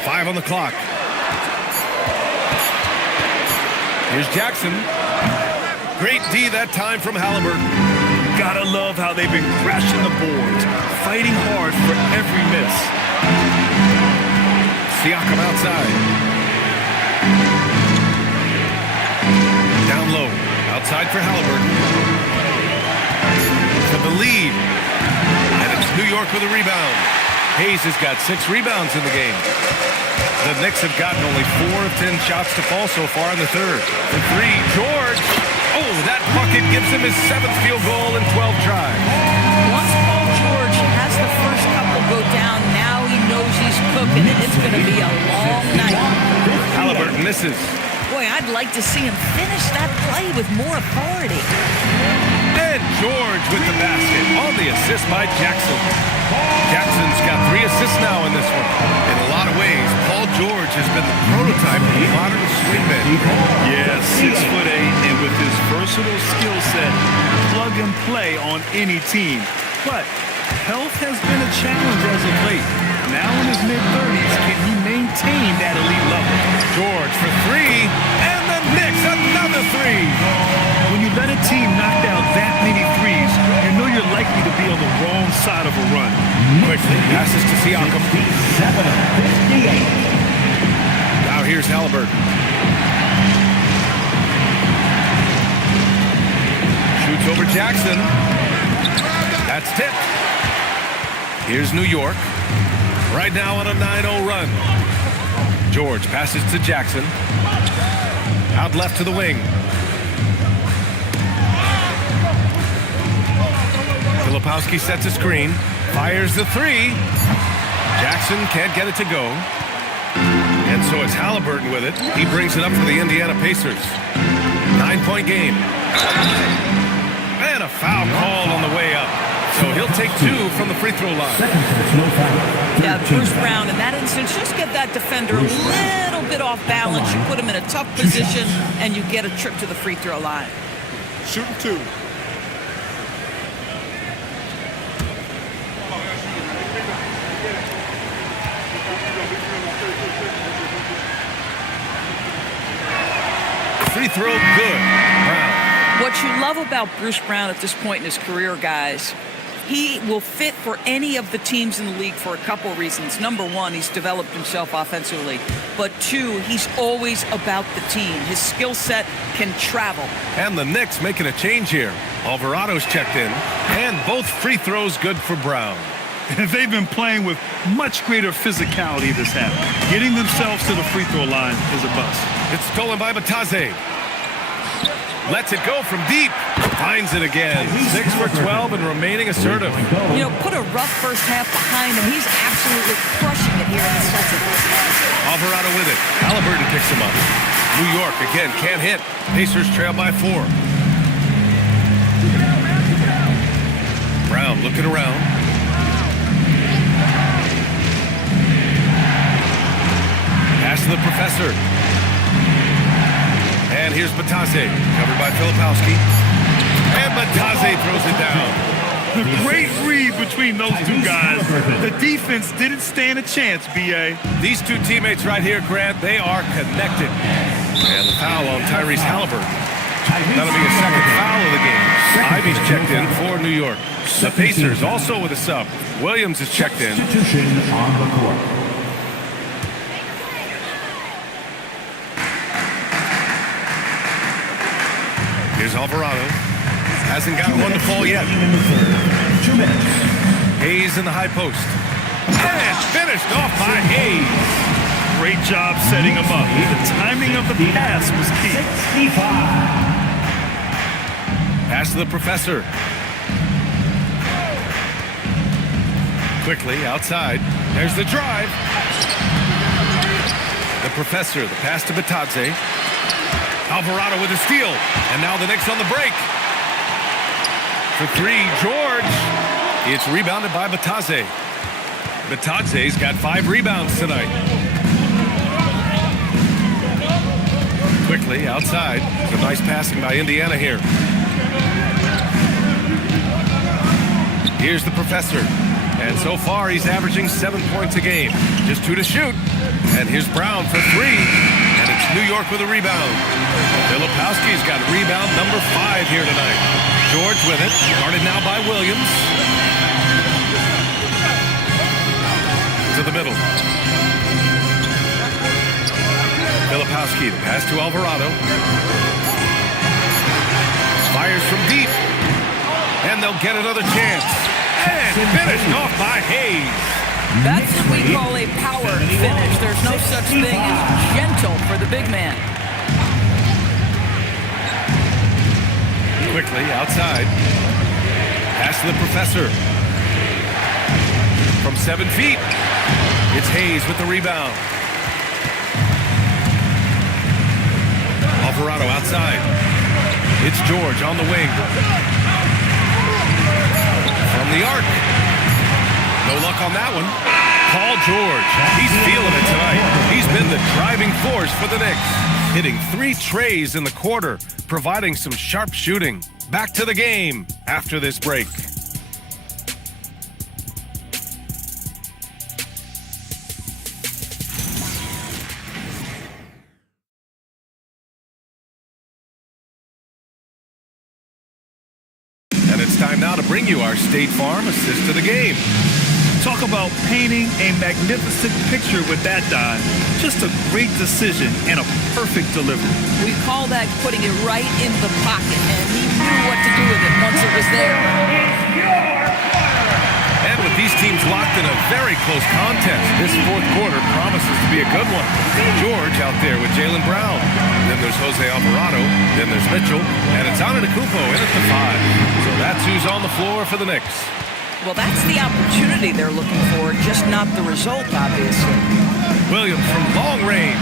5 on the clock. Here's Jackson. Great D that time from Halliburton. Gotta love how they've been crashing the boards, fighting hard for every miss. Siakam outside. Down low. Outside for Halliburton. For the lead. And it's New York with a rebound. Hayes has got 6 rebounds in the game. The Knicks have gotten only 4 of 10 shots to fall so far in the third. For 3, George. Oh, that bucket gives him his 7th field goal in 12 tries. Once Paul George has the first couple go down, now he knows he's cooking, and it's going to be a long night. Halliburton misses. Boy, I'd like to see him finish that play with more authority. And George with the basket on the assist by Jackson. Jackson's got 3 assists now in this one. In a lot of ways, Paul George has been the prototype of modern swing man. Yeah, 6'8", and with his versatile skill set, plug and play on any team. But health has been a challenge as of late. Now in his mid-30s, can he maintain that elite level? George for 3, and the Knicks another 3. When you let a team knock down that many threes, you know you're likely to be on the wrong side of a run. Quickly passes to Siakam. 57-58. Now here's Halliburton. Shoots over Jackson. That's tipped. Here's New York. Right now on a 9-0 run. George passes to Jackson. Out left to the wing. Filipowski sets a screen, fires the three. Jackson can't get it to go. And so it's Halliburton with it. He brings it up for the Indiana Pacers. 9-point game. And a foul call on the way up. So he'll take 2 from the free throw line. Yeah, Bruce Brown in that instance, just get that defender a little bit off balance. You put him in a tough position, and you get a trip to the free throw line. Shooting 2. Free throw good. Brown. What you love about Bruce Brown at this point in his career, guys, he will fit for any of the teams in the league for a couple reasons. Number one, he's developed himself offensively. But 2, he's always about the team. His skill set can travel. And the Knicks making a change here. Alvarado's checked in. And both free throws good for Brown. And they've been playing with much greater physicality this half. Getting themselves to the free throw line is a bust. It's stolen by Batadze. Lets it go from deep. Finds it again. 6 for 12 and remaining assertive. You know, put a rough first half behind him. He's absolutely crushing it here in the second. Alvarado with it. Halliburton picks him up. New York again can't hit. Pacers trail by 4. Brown looking around. Pass to the professor. And here's Batadze, covered by Filipowski. And Batadze throws it down. A great read between those 2 guys. The defense didn't stand a chance, B.A. These 2 teammates right here, Grant, they are connected. And the foul on Tyrese Halliburton. That'll be a second foul of the game. Ivy's checked in for New York. The Pacers also with a sub. Williams is checked in. Substitution on the court. Here's Alvarado. Hasn't gotten one to fall yet. 2 minutes. Hayes in the high post. And finished off by Hayes. Great job setting him up. The timing of the pass was key. 65. Pass to the professor. Quickly outside. There's the drive. The professor, the pass to Batadze. Alvarado with a steal. And now the Knicks on the break. For 3, George. It's rebounded by Batadze. Batadze's got 5 rebounds tonight. Quickly outside. Some nice passing by Indiana here. Here's the professor. And so far, he's averaging 7 points a game. Just 2 to shoot. And here's Brown for 3. And it's New York with a rebound. Filipowski's got rebound number 5 here tonight. George with it. Guarded now by Williams. To the middle. Filipowski, the pass to Alvarado. Fires from deep. And they'll get another chance. And finished off by Hayes. That's what we call a power finish. There's no such thing as gentle for the big man. Quickly outside. Pass to the professor. From 7 feet. It's Hayes with the rebound. Alvarado outside. It's George on the wing. From the arc. No luck on that one. Paul George. He's feeling it tonight. He's been the driving force for the Knicks. Hitting 3 trays in the quarter, providing some sharp shooting. Back to the game after this break. And it's time now to bring you our State Farm assist to the game. Talk about painting a magnificent picture with that dive. Just a great decision and a perfect delivery. We call that putting it right in the pocket, and he knew what to do with it once it was there. And with these teams locked in a very close contest. This fourth quarter promises to be a good one. George out there with Jaylen Brown. Then there's Jose Alvarado. Then there's Mitchell. And it's Antetokounmpo in at the 5. So that's who's on the floor for the Knicks. Well, that's the opportunity they're looking for, just not the result, obviously. Williams from long range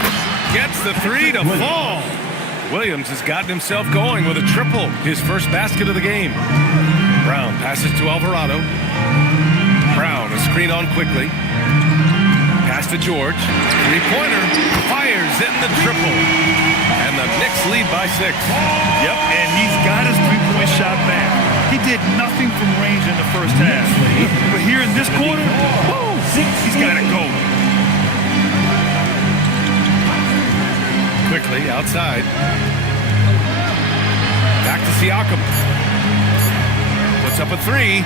gets the 3 to fall. Williams has gotten himself going with a triple, his first basket of the game. Brown passes to Alvarado. Brown, a screen on quickly. Pass to George. Three-pointer. Fires in the triple. And the Knicks lead by 6. Yep, and he's got his three-point shot back. He did nothing from range in the first half. But here in this quarter, woo, he's got it going. Quickly outside. Back to Siakam. Puts up a 3.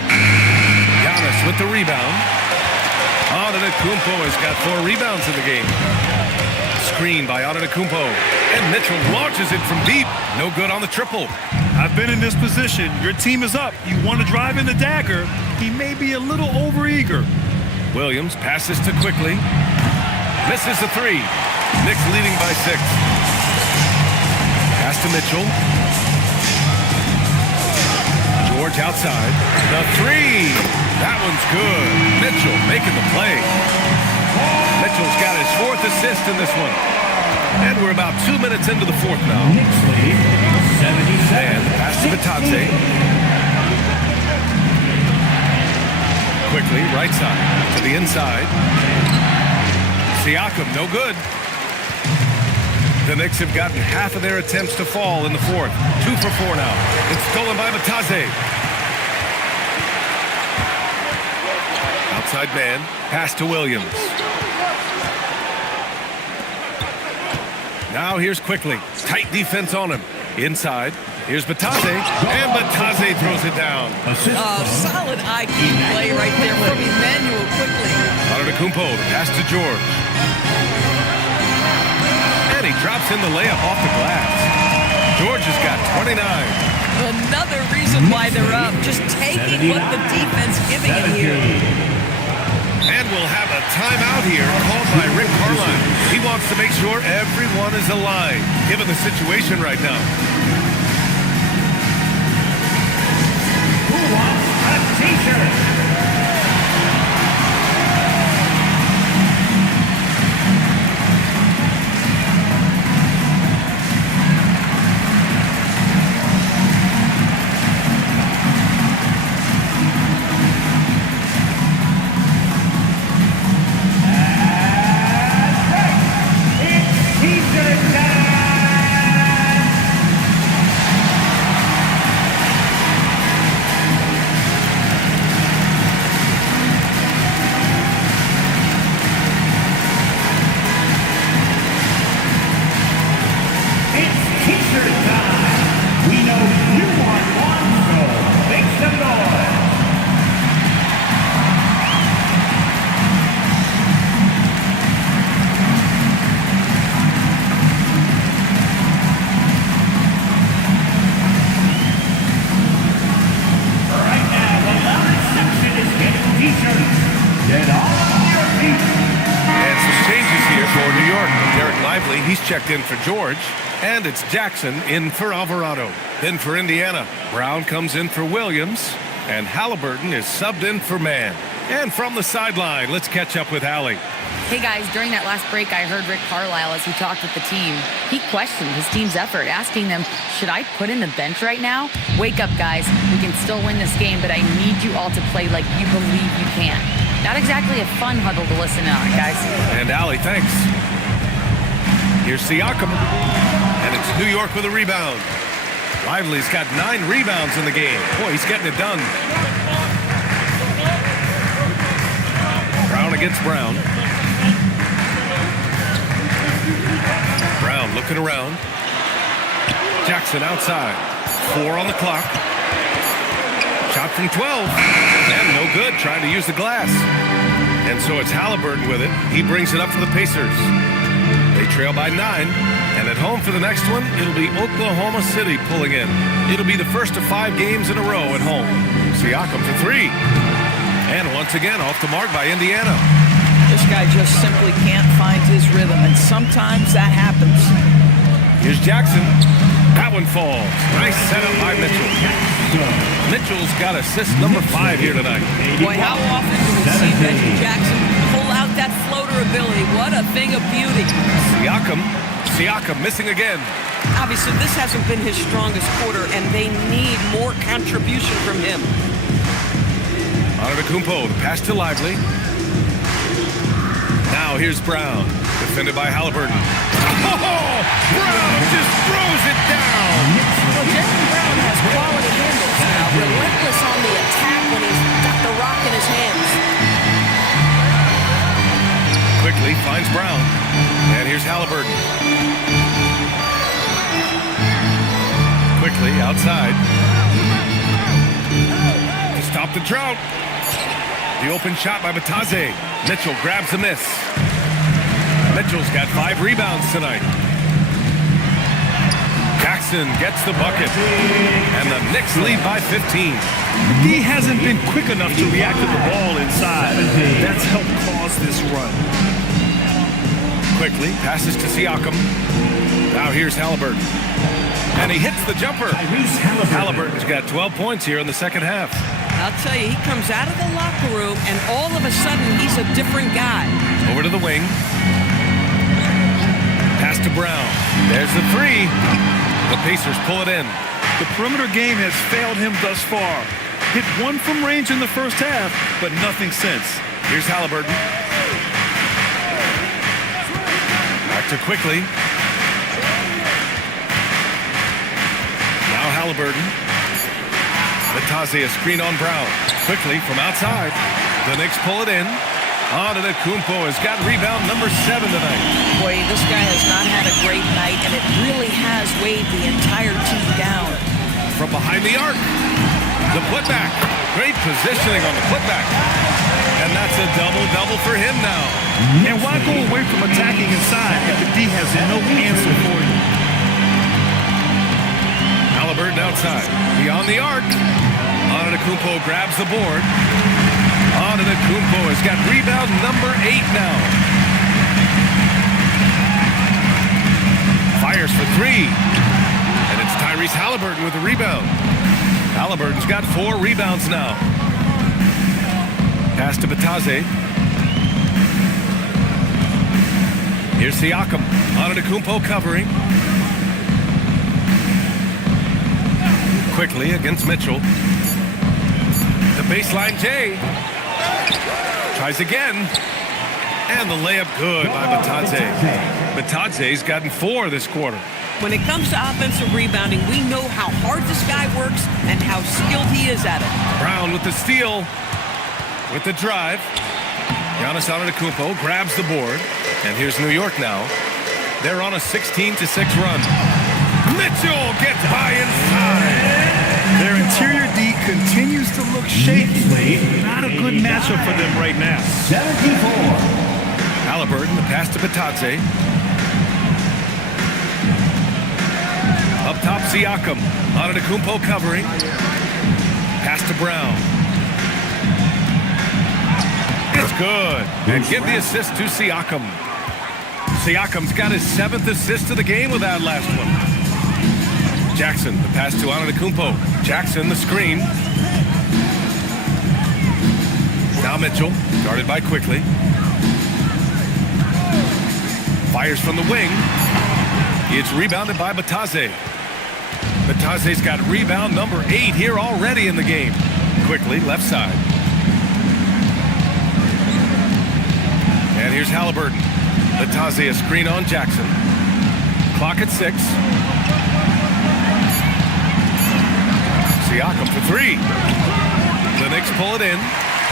Giannis with the rebound. Antetokounmpo has got 4 rebounds in the game. Screen by Antetokounmpo. And Mitchell launches it from deep. No good on the triple. I've been in this position. Your team is up. You want to drive in the dagger. He may be a little overeager. Williams passes to Quickly. Misses the 3. Knicks leading by 6. Pass to Mitchell. George outside. The 3. That one's good. Mitchell making the play. Mitchell's got his 4th assist in this one. And we're about 2 minutes into the 4th now. Knicks lead 77. And pass to Bitadze. Quickly, right side to the inside. Siakam, no good. The Knicks have gotten half of their attempts to fall in the 4th. 2 for 4 now. It's stolen by Bitadze. Outside man, pass to Williams. Now here's Quickly. Tight defense on him. Inside. Here's Bitadze. And Bitadze throws it down. Solid IQ play right there from Emmanuel Quickly. Antetokounmpo, the pass to George. And he drops in the layup off the glass. George has got 29. Another reason why they're up. Just taking what the defense giving it here. And we'll have a timeout here called by Rick Carlisle. He wants to make sure everyone is aligned, given the situation right now. Who wants a t-shirt? He's checked in for George, and it's Jackson in for Alvarado. Then for Indiana, Brown comes in for Williams, and Halliburton is subbed in for Mann. And from the sideline, let's catch up with Allie. Hey guys, during that last break, I heard Rick Carlisle as he talked with the team. He questioned his team's effort, asking them, should I put in the bench right now? Wake up, guys. We can still win this game, but I need you all to play like you believe you can. Not exactly a fun huddle to listen on, guys. And Allie, thanks. Here's Siakam, and it's New York with a rebound. Lively's got 9 rebounds in the game. Boy, he's getting it done. Brown against Brown. Brown looking around. Jackson outside. 4 on the clock. Shot from 12. And no good, trying to use the glass. And so it's Halliburton with it. He brings it up for the Pacers. They trail by 9, and at home for the next one, it'll be Oklahoma City pulling in. It'll be the first of 5 games in a row at home. Siakam for 3. And once again, off the mark by Indiana. This guy just simply can't find his rhythm, and sometimes that happens. Here's Jackson. That one falls. Nice setup by Mitchell. Mitchell's got assist number 5 here tonight. Boy, how often do we see Reggie Jackson pull out that floater ability? What a thing of beauty. Siakam missing again. Obviously, this hasn't been his strongest quarter, and they need more contribution from him. Antetokounmpo, the pass to Lively. Now here's Brown, defended by Halliburton. Oh, Brown just throws it down. Well, Jaylen Brown has quality handles now, relentless on the attack when he's got the rock in his hands. Quickly finds Brown, and here's Halliburton. Quickly outside to stop the drought. The open shot by Batadze. Mitchell grabs a miss. Mitchell's got 5 rebounds tonight. Jackson gets the bucket. And the Knicks lead by 15. He hasn't been quick enough to react to the ball inside. That's helped cause this run. Quickly passes to Siakam. Now here's Halliburton. And he hits the jumper. Halliburton's got 12 points here in the second half. I'll tell you, he comes out of the locker room, and all of a sudden, he's a different guy. Over to the wing. Pass to Brown. There's the 3. The Pacers pull it in. The perimeter game has failed him thus far. Hit 1 from range in the first half, but nothing since. Here's Halliburton. Back to Quickly. Now Halliburton. Batadze, a screen on Brown. Quickly from outside. The Knicks pull it in. Antetokounmpo has got rebound number 7 tonight. Boy, this guy has not had a great night, and it really has weighed the entire team down. From behind the arc. The putback. Great positioning on the putback. And that's a double-double for him now. And why go away from attacking inside if the D has no answer for you? Halliburton outside. Beyond the arc. Antetokounmpo grabs the board. Antetokounmpo has got rebound number 8 now. Fires for 3. And it's Tyrese Halliburton with the rebound. Halliburton's got 4 rebounds now. Pass to Batadze. Here's Siakam. Antetokounmpo covering. Quickly against Mitchell. The baseline J. Tries again. And the layup good by Batadze. Batadze's gotten 4 this quarter. When it comes to offensive rebounding, we know how hard this guy works and how skilled he is at it. Brown with the steal. With the drive. Giannis Antetokounmpo grabs the board. And here's New York now. They're on a 16-6 run. Mitchell gets by inside. Their interior D continues to look shaky. Not a good matchup for them right now. 74. Halliburton, the pass to Batadze. Up top, Siakam. Antetokounmpo covering. Pass to Brown. It's good. And give the assist to Siakam. Siakam's got his 7th assist of the game with that last one. Jackson, the pass to Antetokounmpo. Jackson, the screen. Now Mitchell, guarded by Quickly. Fires from the wing. It's rebounded by Batadze. Batadze's got rebound number 8 here already in the game. Quickly, left side. And here's Halliburton. Batadze, a screen on Jackson. Clock at 6. Siakam for 3. The Knicks pull it in.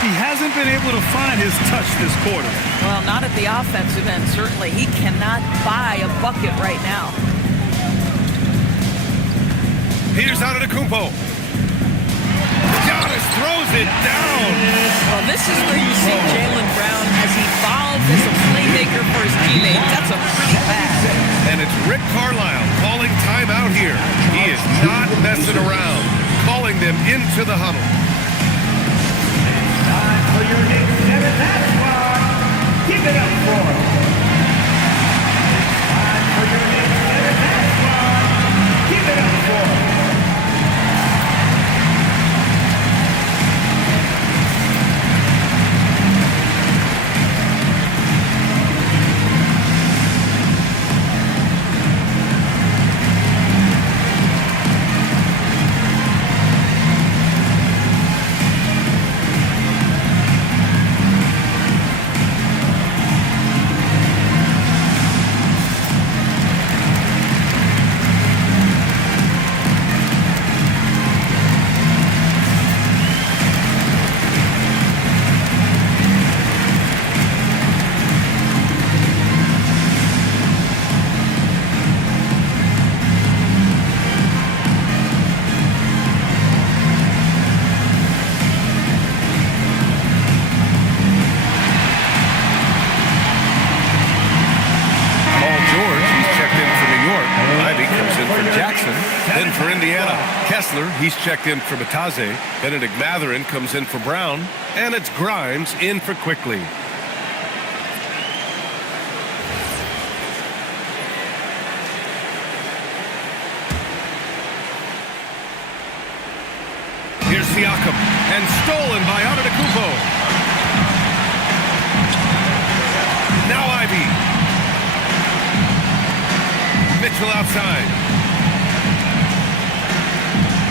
He hasn't been able to find his touch this quarter. Well, not at the offensive end, certainly. He cannot buy a bucket right now. Here's Antetokounmpo. Giannis throws it down. Well, this is where you see Jaylen Brown has evolved as a playmaker for his teammates. That's a pretty pass. And it's Rick Carlisle calling timeout here. He is not messing around, calling them into the huddle. your Knicks 7th squad, keep it up for him. Time for your Knicks 7th squad, keep it up for him. Then for Indiana, Kessler, he's checked in for Batase. Benedict Mathurin comes in for Brown. And it's Grimes in for Quickly. Here's Siakam, and stolen by Antetokounmpo. Now Ivy. Mitchell outside.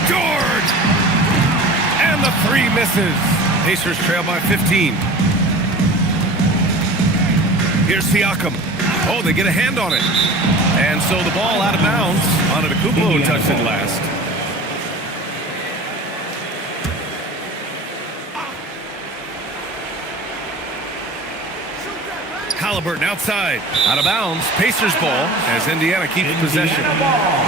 George! And the three misses. Pacers trail by 15. Here's Siakam. Oh, they get a hand on it. And so the ball out of bounds. Antetokounmpo touched it last. Halliburton outside. Out of bounds. Pacers ball as Indiana keeps possession.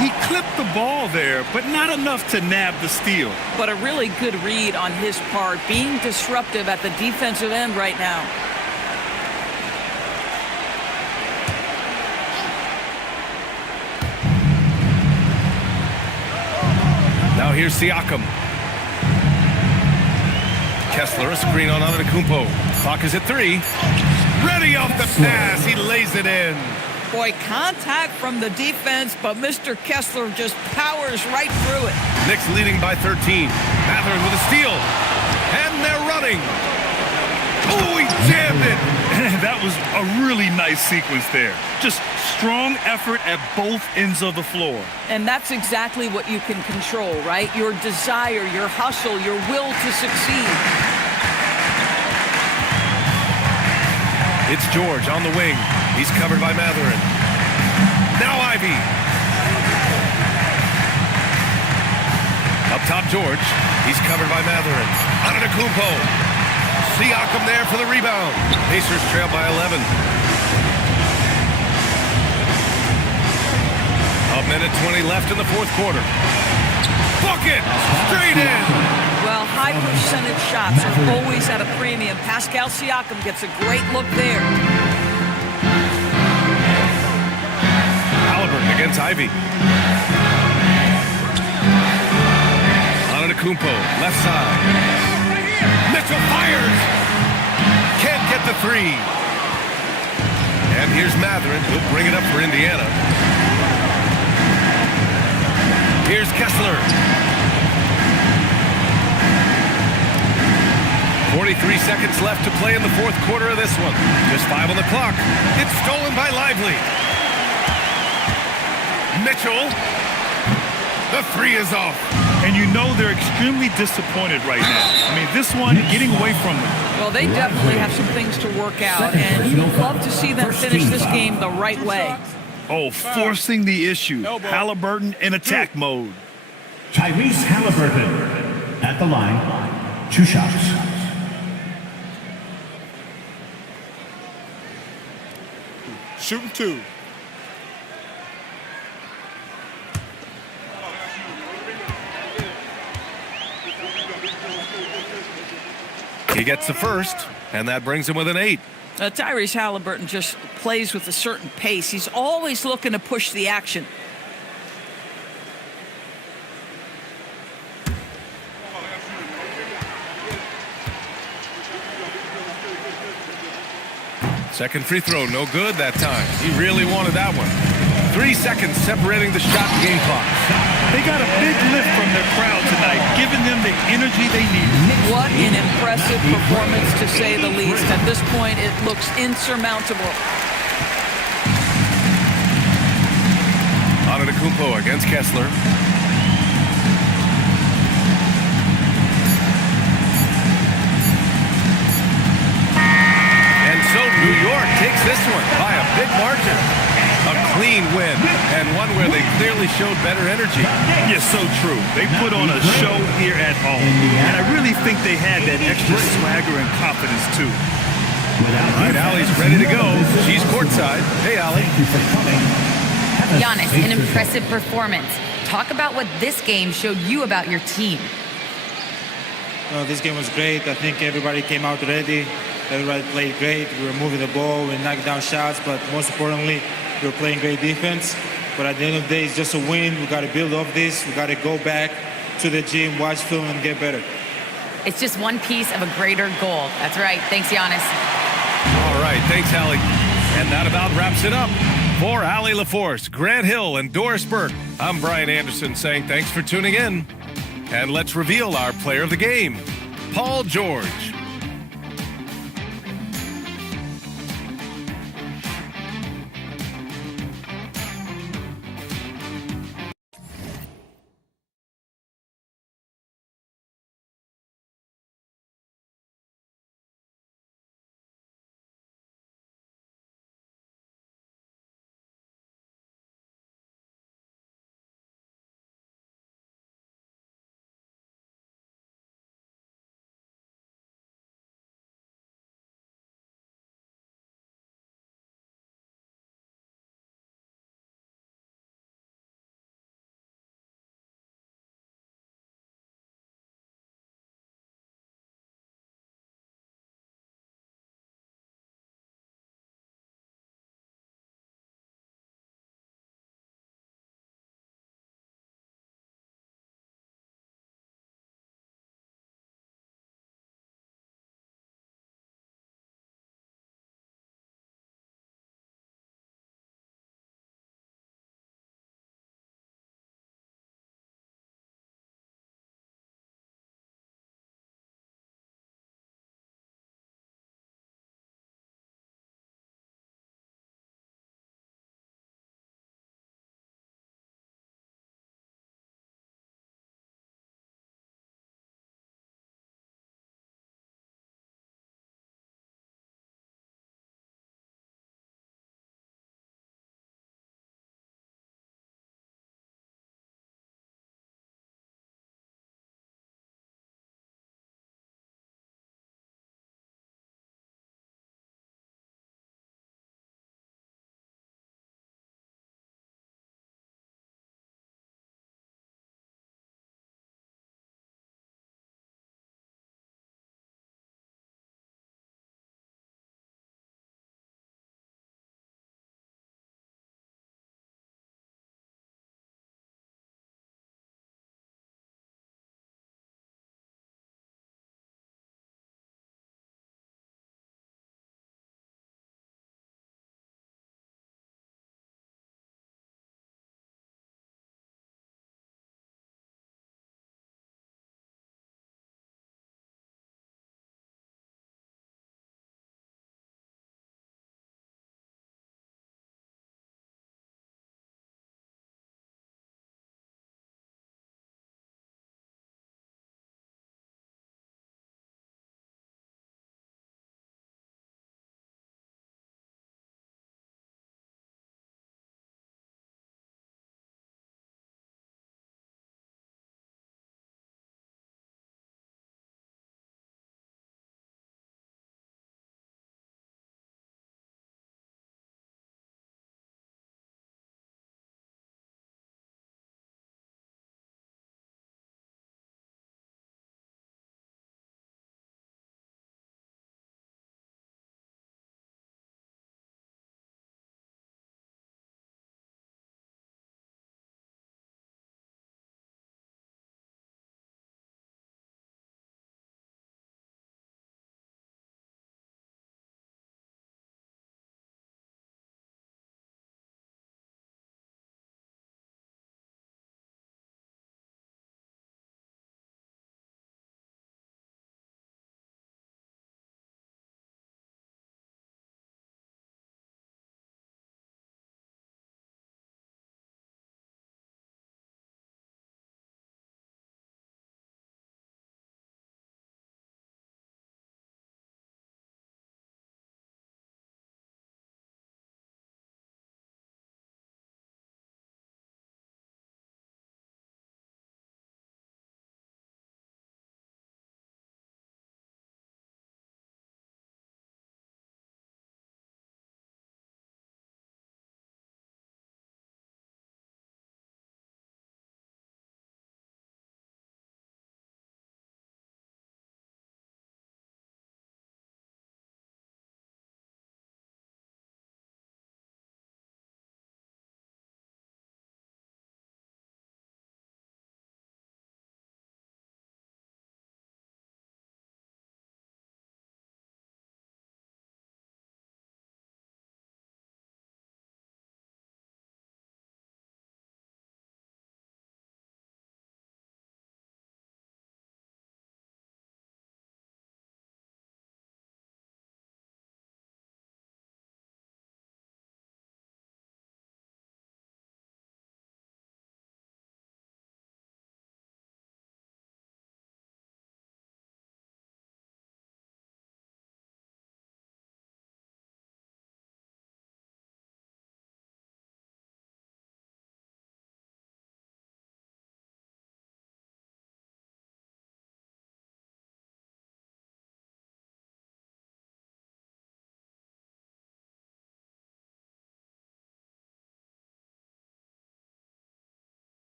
He clipped the ball there, but not enough to nab the steal. But a really good read on his part, being disruptive at the defensive end right now. Now here's Siakam. Kessler, a screen on Antetokounmpo. Clock is at 3. Ready off the pass. He lays it in. Boy, contact from the defense, but Mr. Kessler just powers right through it. Knicks leading by 13. Mathurin with a steal. And they're running. Oh, he jammed it. That was a really nice sequence there. Just strong effort at both ends of the floor. And that's exactly what you can control, right? Your desire, your hustle, your will to succeed. It's George on the wing. He's covered by Mathurin. Now Ivy. Up top, George. He's covered by Mathurin. Antetokounmpo. Siakam there for the rebound. Pacers trail by 11. A minute 20 left in the fourth quarter. Bucket! Straight in! Well, high percentage shots are always at a premium. Pascal Siakam gets a great look there. Halliburton against Ivy. Antetokounmpo, left side. Mitchell fires! Can't get the three. And here's Mathurin. He'll bring it up for Indiana. Here's Kessler. 43 seconds left to play in the fourth quarter of this one. Just 5 on the clock. It's stolen by Lively. Mitchell. The three is off. And you know they're extremely disappointed right now. I mean, this one getting away from them. Well, they definitely have some things to work out, and you would love to see them finish this game the right way. Oh, forcing the issue. Halliburton in attack mode. Tyrese Halliburton at the line. 2 shots. Shooting 2. He gets the first, and that brings him with an 8. Tyrese Halliburton just plays with a certain pace. He's always looking to push the action. Second free throw, no good that time. He really wanted that one. 3 seconds separating the shot and game clock. They got a big lift from their crowd tonight, giving them the energy they needed. What an impressive performance, to say the least. At this point, it looks insurmountable. Antetokounmpo against Kessler. And so New York takes this one by a big margin. A clean win, and one where they clearly showed better energy. Yes, so true. They put on a show here at home, and I really think they had that extra swagger and confidence, too. All right, Allie's ready to go. She's courtside. Hey, Allie. Giannis, an impressive performance. Talk about what this game showed you about your team. This game was great. I think everybody came out ready. Everybody played great. We were moving the ball. We knocked down shots, but most importantly, we were playing great defense. But at the end of the day, it's just a win. We got to build off this. We got to go back to the gym, watch film, and get better. It's just one piece of a greater goal. That's right. Thanks, Giannis. All right, thanks, Allie. And that about wraps it up. For Allie LaForce, Grant Hill, and Doris Burke, I'm Brian Anderson saying thanks for tuning in. And let's reveal our player of the game, Paul George.